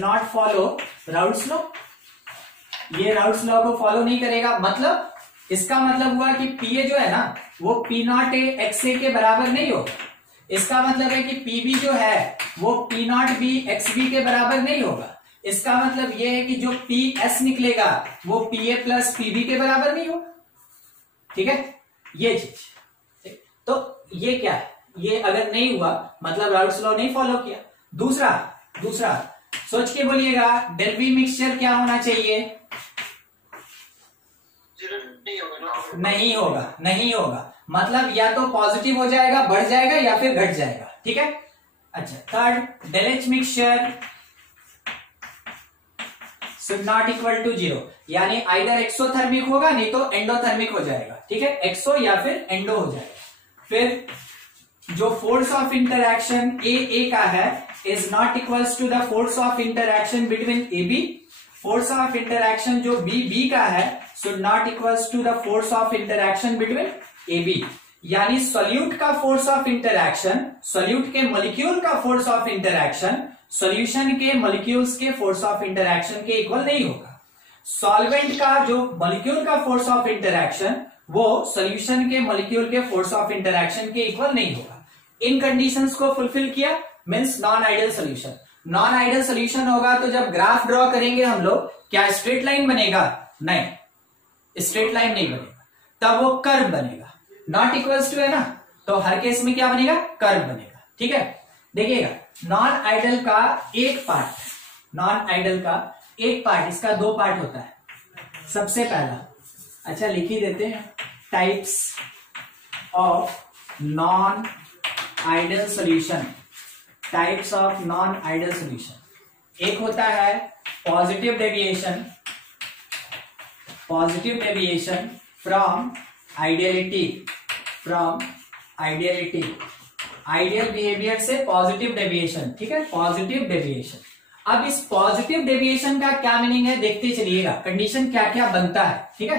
not follow Raoult's law. ये राउल्स लॉ को फॉलो नहीं करेगा। मतलब इसका मतलब हुआ कि पीए जो है ना वो P0 A XA के बराबर नहीं होगा। इसका मतलब है कि PB जो है वो P0 B XB के बराबर नहीं होगा। इसका मतलब ये है कि जो PS निकलेगा वो PA प्लस PB के बराबर नहीं होगा। ठीक है, ये चीज। तो ये क्या है? ये अगर नहीं हुआ मतलब राउल्स लॉ नहीं फॉलो किया। दूसरा सोच के बोलिएगा, डेल बी मिक्सचर क्या होना चाहिए? नहीं होगा। मतलब या तो पॉजिटिव हो जाएगा, बढ़ जाएगा, या फिर घट जाएगा। ठीक है। अच्छा, third, del H mixture should not equal to 0, यानी आइदर एक्सोथर्मिक होगा नहीं तो एंडोथर्मिक हो जाएगा। ठीक है, एक्सो या फिर एंडो हो जाएगा। फिर जो फोर्स ऑफ इंटरएक्शन ए का है is not equals to the force of interaction between A B. Force of interaction जो बी का है should not equals to the force of interaction between AB, यानी सोल्यूट का फोर्स ऑफ इंटरएक्शन, सोल्यूट के molecule का force of interaction solution के molecules के force of interaction के इक्वल नहीं होगा। सॉल्वेंट का जो मॉलिक्यूल का फोर्स ऑफ इंटरएक्शन वो सॉल्यूशन के मॉलिक्यूल के फोर्स ऑफ इंटरएक्शन के इक्वल नहीं होगा। इन कंडीशंस को फुलफिल किया means non ideal solution. Non ideal solution होगा तो जब ग्राफ ड्रॉ करेंगे हम लोग, क्या स्ट्रेट लाइन बनेगा? नहीं, स्ट्रेट लाइन नहीं बनेगा, तब वो कर्व बनेगा। नॉट इक्वल्स टू है ना, तो हर केस में क्या बनेगा? कर्व बनेगा। ठीक है, देखिएगा, नॉन आइडियल का एक पार्ट, इसका 2 पार्ट होता है। सबसे पहला, अच्छा लिख ही देते हैं, types of non ideal solution, types of non ideal solution. एक होता है positive deviation from ideality, ideal behaviour से पॉजिटिव डेविएशन, ठीक है, पॉजिटिव डेविएशन। अब इस पॉजिटिव डेविएशन का क्या मीनिंग है देखते चलिएगा, कंडीशन क्या क्या बनता है, ठीक है।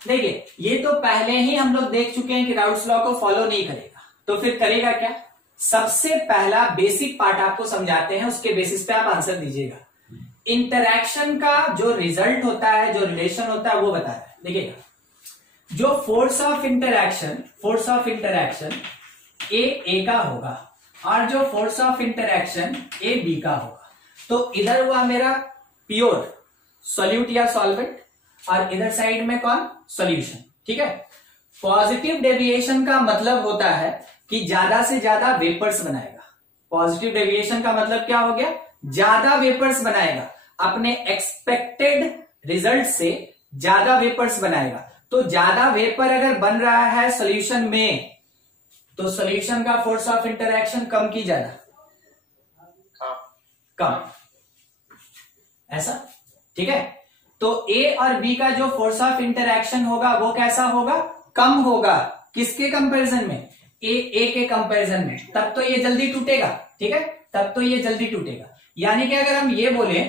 देखिए ये तो पहले ही हम लोग देख चुके हैं कि राउट्स लॉ को फॉलो नहीं करेगा, तो फिर करेगा क्या। सबसे पहला बेसिक पार्ट आपको समझाते हैं, उसके बेसिस पे आप आंसर दीजिएगा। इंटरैक्शन का जो रिजल्ट होता है, जो रिलेशन होता है, वो बताया है। देखिएगा, जो फोर्स ऑफ इंटरैक्शन ए का होगा और जो force of interaction A B का होगा, तो इधर हुआ मेरा प्योर सॉल्यूट या सॉल्वेंट और इधर साइड में कौन, सॉल्यूशन, ठीक है। पॉजिटिव डेविएशन का मतलब होता है कि ज्यादा से ज्यादा वेपर्स बनाएगा। पॉजिटिव डेविएशन का मतलब क्या हो गया, ज्यादा वेपर्स बनाएगा, अपने एक्सपेक्टेड रिजल्ट से ज्यादा वेपर्स बनाएगा। तो ज्यादा वेपर अगर बन रहा है सॉल्यूशन में, तो सॉल्यूशन का फोर्स ऑफ इंटरैक्शन कम की ज्यादा, कम, ऐसा, ठीक है। तो ए और बी का जो फोर्स ऑफ इंटरैक्शन होगा वो कैसा होगा, कम होगा। किसके कंपैरिजन में, ए के कंपैरिजन में। तब तो ये जल्दी टूटेगा, ठीक है, तब तो ये जल्दी टूटेगा। यानी कि अगर हम ये बोले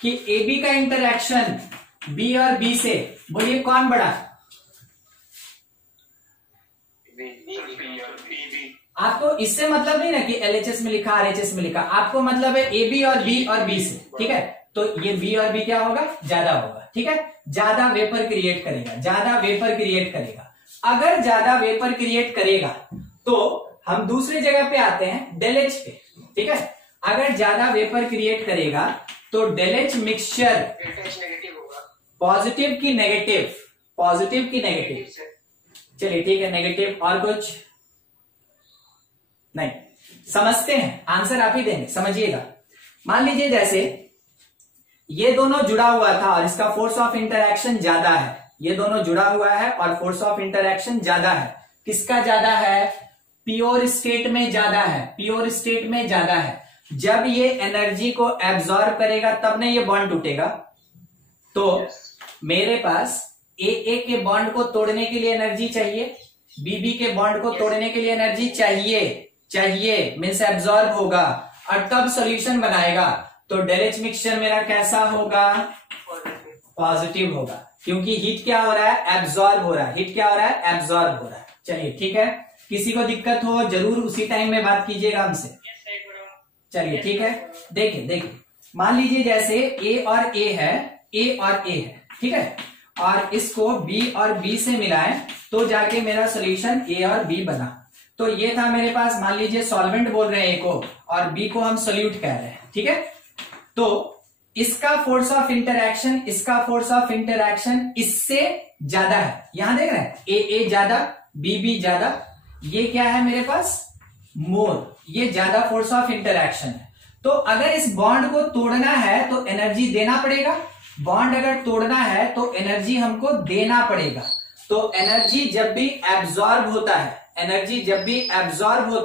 कि ए बी का इंटरैक्शन बी और बी से, बोलिए कौन बड़ा, आपको इससे मतलब नहीं ना कि एलएचएस में लिखा आरएचएस में लिखा, आपको मतलब है ए बी और बी से, ठीक है। तो ये बी और बी क्या होगा, ज्यादा होगा, ठीक है, ज्यादा वेपर क्रिएट करेगा, ज्यादा वेपर क्रिएट करेगा। अगर ज्यादा वेपर क्रिएट करेगा तो हम दूसरी जगह पे आते हैं, डेल एच पे, ठीक है। अगर ज्यादा वेपर क्रिएट करेगा तो डेल एच मिक्सचर पॉजिटिव की नेगेटिव, चलिए ठीक है, नेगेटिव, और कुछ नहीं, समझते हैं, आंसर आप ही देंगे, समझिएगा। मान लीजिए जैसे ये दोनों जुड़ा हुआ था और इसका फोर्स ऑफ इंटरैक्शन ज्यादा है, ये दोनों जुड़ा हुआ है और फोर्स ऑफ इंटरैक्शन ज्यादा है। किसका ज्यादा है, प्योर स्टेट में ज्यादा है, प्योर स्टेट में ज्यादा है। जब ये एनर्जी को एब्जॉर्ब करेगा तब नहीं ये बॉन्ड टूटेगा। तो मेरे पास ए के बॉन्ड को तोड़ने के लिए एनर्जी चाहिए, बी के बॉन्ड को तोड़ने के लिए एनर्जी चाहिए मीन्स एब्जॉर्ब होगा, और तब सॉल्यूशन बनाएगा। तो डेल एच मिक्सचर मेरा कैसा होगा, पॉजिटिव होगा, क्योंकि हीट क्या हो रहा है, एब्जॉर्ब हो रहा है, हीट क्या हो रहा है, एब्जॉर्ब हो रहा है। चलिए ठीक है, किसी को दिक्कत हो जरूर उसी टाइम में बात कीजिएगा हमसे। चलिए ठीक है, देखिए मान लीजिए जैसे ए और ए है, ठीक है, और इसको बी और बी से मिलाएं तो जाके मेरा सॉल्यूशन ए और बी बना। तो ये था मेरे पास, मान लीजिए सॉल्वेंट बोल रहे हैं ए को और बी को हम सोल्यूट कह रहे हैं, ठीक है। तो इसका फोर्स ऑफ इंटरैक्शन, इससे ज्यादा है। यहां देख रहे हैं, ए ज्यादा, बी ज्यादा, ये क्या है मेरे पास, मोर, ये ज्यादा फोर्स ऑफ इंटरैक्शन है। तो अगर इस बॉन्ड को तोड़ना है तो एनर्जी देना पड़ेगा, बॉन्ड अगर तोड़ना है तो एनर्जी हमको देना पड़ेगा। तो एनर्जी जब भी एब्जॉर्ब होता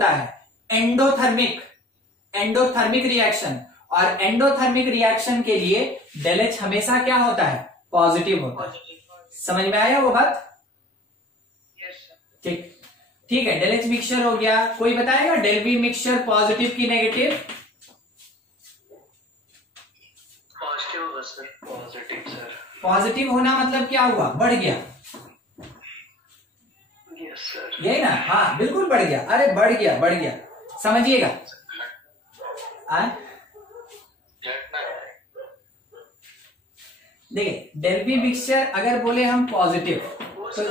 है, एंडोथर्मिक रिएक्शन, और एंडोथर्मिक रिएक्शन के लिए डेल एच हमेशा क्या होता है, पॉजिटिव होता है। समझ में आया वो बात, ठीक है। डेल एच मिक्सचर हो गया, कोई बताएगा डेल बी मिक्सचर पॉजिटिव की नेगेटिव, पॉजिटिव होना मतलब क्या हुआ, बढ़ गया, यही ना, हाँ बिल्कुल बढ़ गया, अरे बढ़ गया, समझिएगा। देखिए डेल बी मिक्सचर अगर बोले हम पॉजिटिव तो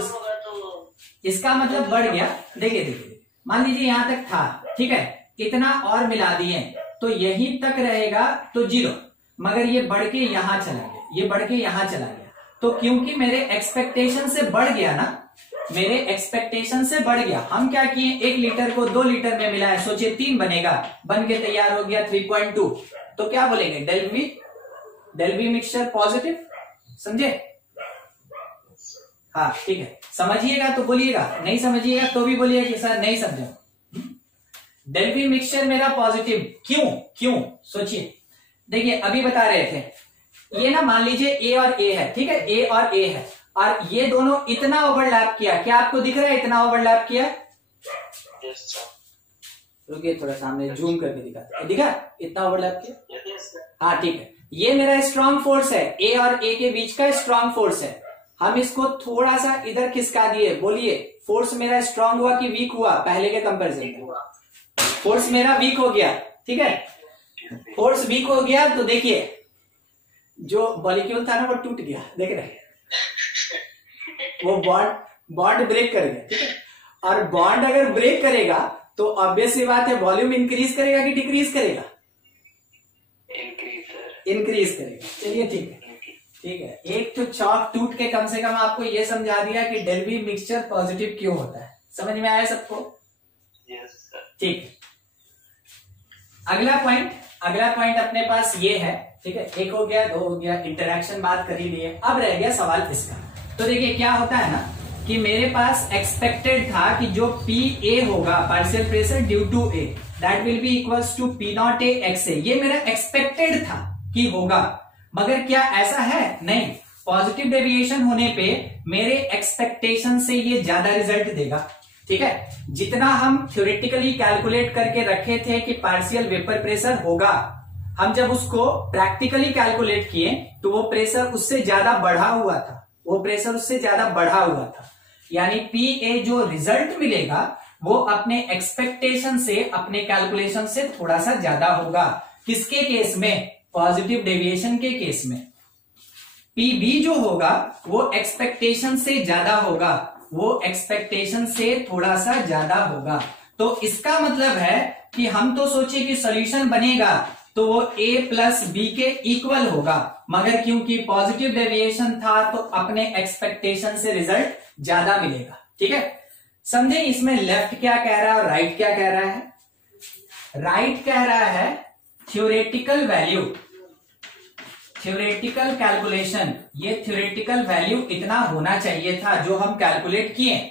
इसका मतलब बढ़ गया। देखिए मान लीजिए यहां तक था, ठीक है, इतना और मिला दिए तो यहीं तक रहेगा तो 0, मगर ये बढ़ के यहां चला गया, तो क्योंकि मेरे एक्सपेक्टेशन से बढ़ गया ना, हम क्या किए, 1 लीटर को 2 लीटर में मिलाए, सोचिए 3 बनेगा, बन के तैयार हो गया 3.2। तो क्या बोलेंगे, डेल बी मिक्सचर पॉजिटिव, समझे। हाँ ठीक है, समझिएगा तो बोलिएगा, नहीं समझिएगा तो भी बोलिएगा कि सर नहीं समझा। डेल बी मिक्सचर मेरा पॉजिटिव क्यों सोचिए। देखिए अभी बता रहे थे, ये ना मान लीजिए ए और ए है, ठीक है, ए और ए है, और ये दोनों इतना ओवरलैप किया, क्या आपको दिख रहा है इतना ओवरलैप किया? रुकिए थोड़ा सामने जूम करके दिखा इतना ओवरलैप किया। हाँ ठीक है, ये मेरा स्ट्रॉन्ग फोर्स है, ए और ए के बीच का स्ट्रॉन्ग फोर्स है। हम इसको थोड़ा सा इधर खिसका दिए, बोलिए फोर्स मेरा स्ट्रॉन्ग हुआ कि वीक हुआ? पहले के कंपेरिजन में फोर्स मेरा वीक हो गया, ठीक है, फोर्स वीक हो गया तो देखिए जो मॉलिक्यूल था ना वो टूट गया, देख रहे हैं, वो बॉन्ड ब्रेक कर गया, ठीक है। और बॉन्ड अगर ब्रेक करेगा तो ऑब्वियस सी बात है वॉल्यूम इंक्रीज करेगा कि डिक्रीज करेगा? इंक्रीज करेगा। चलिए ठीक है, एक तो चौक टूट के कम से कम आपको ये समझा दिया कि डेल बी मिक्सचर पॉजिटिव क्यों होता है। समझ में आया सबको? ठीक है, अगला पॉइंट अपने पास ये है, ठीक है, एक हो गया, दो हो गया, इंटरेक्शन बात कर ही लिए। अब रह गया सवाल इसका। तो देखिए क्या होता है ना कि मेरे पास एक्सपेक्टेड था कि जो पी ए होगा partial pressure due to A that will be equals to P not A X A, ये मेरा एक्सपेक्टेड था कि होगा, मगर क्या ऐसा है? नहीं, पॉजिटिव डेविएशन होने पे मेरे एक्सपेक्टेशन से ये ज्यादा रिजल्ट देगा, ठीक है। जितना हम थ्योरेटिकली कैलकुलेट करके रखे थे कि पार्शियल वेपर प्रेशर होगा, हम जब उसको प्रैक्टिकली कैलकुलेट किए तो वो प्रेशर उससे ज्यादा बढ़ा हुआ था, यानी पी ए जो रिजल्ट मिलेगा वो अपने एक्सपेक्टेशन से, अपने कैलकुलेशन से थोड़ा सा ज्यादा होगा। किसके केस में? पॉजिटिव डेविएशन के केस में। पी बी जो होगा वो एक्सपेक्टेशन से ज्यादा होगा, वो एक्सपेक्टेशन से थोड़ा सा ज्यादा होगा। तो इसका मतलब है कि हम तो सोचे कि सॉल्यूशन बनेगा तो वो a प्लस बी के इक्वल होगा, मगर क्योंकि पॉजिटिव डेविएशन था तो अपने एक्सपेक्टेशन से रिजल्ट ज्यादा मिलेगा, ठीक है। समझे इसमें लेफ्ट क्या कह रहा है और राइट क्या कह रहा है? राइट कह रहा है थ्योरेटिकल वैल्यू, थ्योरेटिकल कैलकुलेशन, ये थ्योरेटिकल वैल्यू इतना होना चाहिए था जो हम कैलकुलेट किए।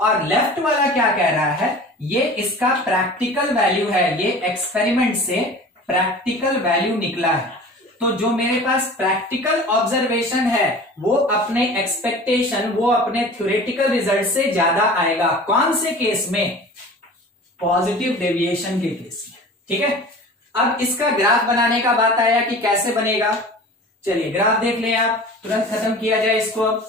और लेफ्ट वाला क्या कह रहा है? ये इसका प्रैक्टिकल वैल्यू है, ये एक्सपेरिमेंट से प्रैक्टिकल वैल्यू निकला है। तो जो मेरे पास प्रैक्टिकल ऑब्जर्वेशन है वो अपने एक्सपेक्टेशन, वो अपने थ्योरेटिकल रिजल्ट से ज्यादा आएगा। कौन से केस में? पॉजिटिव डेविएशन के केस में, ठीक है। अब इसका ग्राफ बनाने का बात आया कि कैसे बनेगा। चलिए ग्राफ देख ले आप, तुरंत खत्म किया जाए इसको। अब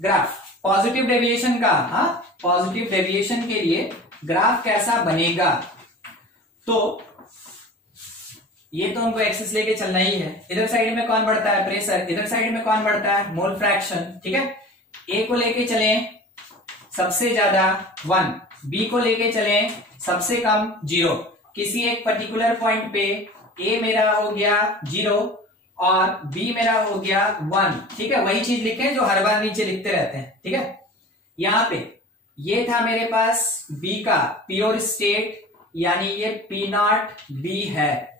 ग्राफ पॉजिटिव डेविएशन का, हाँ पॉजिटिव डेविएशन के लिए ग्राफ कैसा बनेगा? तो ये तो हमको एक्सिस लेके चलना ही है। इधर साइड में कौन बढ़ता है? प्रेशर। इधर साइड में कौन बढ़ता है? मोल फ्रैक्शन, ठीक है। ए को लेके चलें सबसे ज्यादा 1, बी को लेके चलें सबसे कम 0। किसी एक पर्टिकुलर पॉइंट पे ए मेरा हो गया 0 और बी मेरा हो गया 1, ठीक है। वही चीज लिखें जो हर बार नीचे लिखते रहते हैं, ठीक है। यहां पे ये था मेरे पास बी का प्योर स्टेट, यानी ये पी नॉट बी है।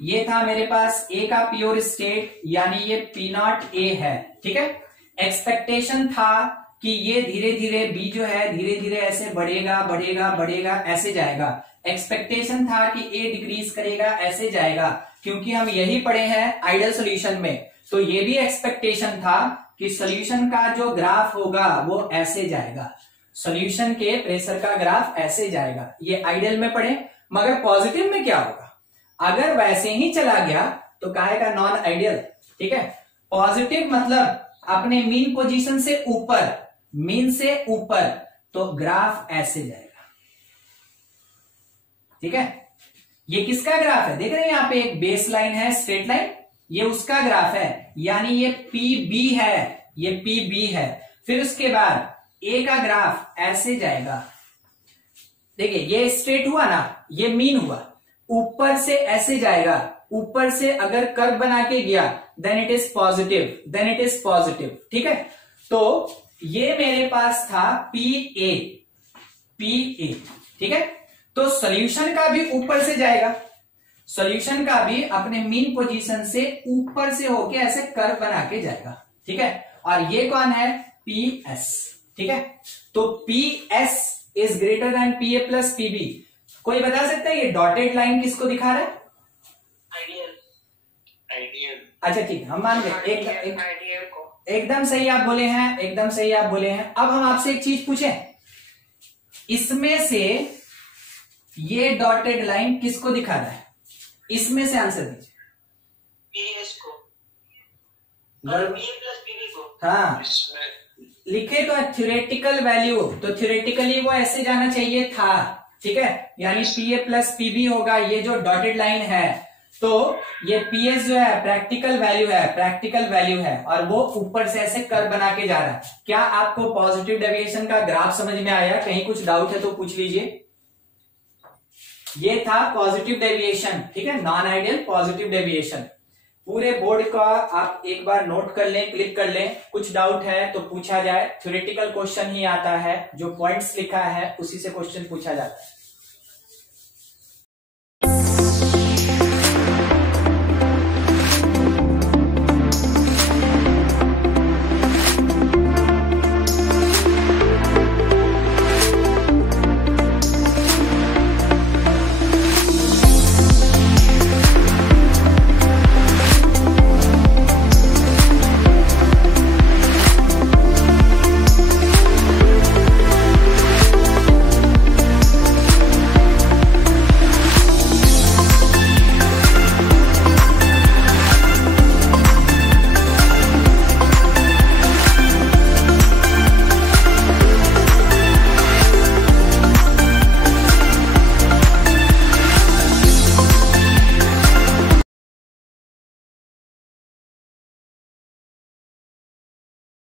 ये था मेरे पास ए का प्योर स्टेट, यानी ये पी नॉट ए है, ठीक है। एक्सपेक्टेशन था कि ये धीरे धीरे बी जो है धीरे धीरे ऐसे बढ़ेगा बढ़ेगा बढ़ेगा, ऐसे जाएगा। एक्सपेक्टेशन था कि ए डिक्रीज करेगा, ऐसे जाएगा, क्योंकि हम यही पढ़े हैं आइडियल सॉल्यूशन में। तो ये भी एक्सपेक्टेशन था कि सॉल्यूशन का जो ग्राफ होगा वो ऐसे जाएगा, सॉल्यूशन के प्रेशर का ग्राफ ऐसे जाएगा। ये आइडियल में पढ़े, मगर पॉजिटिव में क्या होगा? अगर वैसे ही चला गया तो काहे का नॉन आइडियल, ठीक है। पॉजिटिव मतलब अपने मीन पोजीशन से ऊपर, मीन से ऊपर, तो ग्राफ ऐसे जाएगा, ठीक है। ये किसका ग्राफ है? देख रहे हैं यहाँ पे एक बेस लाइन है, स्ट्रेट लाइन, ये उसका ग्राफ है, यानी ये पी बी है, ये पी बी है। फिर उसके बाद ए का ग्राफ ऐसे जाएगा, देखिए ये स्ट्रेट हुआ ना, ये मीन हुआ, ऊपर से ऐसे जाएगा। ऊपर से अगर कर्व बना के गया then it is positive, then it is positive, ठीक है। तो ये मेरे पास था पी ए, ठीक है। तो सॉल्यूशन का भी ऊपर से जाएगा, सॉल्यूशन का भी अपने मीन पोजीशन से ऊपर से होके ऐसे कर्व बना के जाएगा, ठीक है। और ये कौन है? पी एस, ठीक है। तो P S is greater than P A plus P B. कोई बता सकता है ये डॉटेड लाइन किसको दिखा रहा है? आइडियल। अच्छा ठीक है, हम मान गए एकदम सही आप बोले हैं, एकदम सही आप बोले हैं। अब हम आपसे एक चीज पूछें, इसमें से ये डॉटेड लाइन किसको दिखा रहा है? इसमें से आंसर दीजिए। पीएस को और पीए प्लस पीबी को। हाँ, लिखे तो थ्योरेटिकल वैल्यू, तो थ्योरेटिकली वो ऐसे जाना चाहिए था, ठीक है, यानी पीए प्लस पीबी होगा। ये जो डॉटेड लाइन है, तो ये पीएस जो है प्रैक्टिकल वैल्यू है, प्रैक्टिकल वैल्यू है, और वो ऊपर से ऐसे कर्व बना के जा रहा है। क्या आपको पॉजिटिव डेविएशन का ग्राफ समझ में आया? कहीं कुछ डाउट है तो पूछ लीजिए। ये था पॉजिटिव डेविएशन, ठीक है, नॉन आइडियल पॉजिटिव डेविएशन। पूरे बोर्ड का आप एक बार नोट कर लें, क्लिक कर लें। कुछ डाउट है तो पूछा जाए, थ्योरेटिकल क्वेश्चन ही आता है, जो पॉइंट्स लिखा है उसी से क्वेश्चन पूछा जाता है।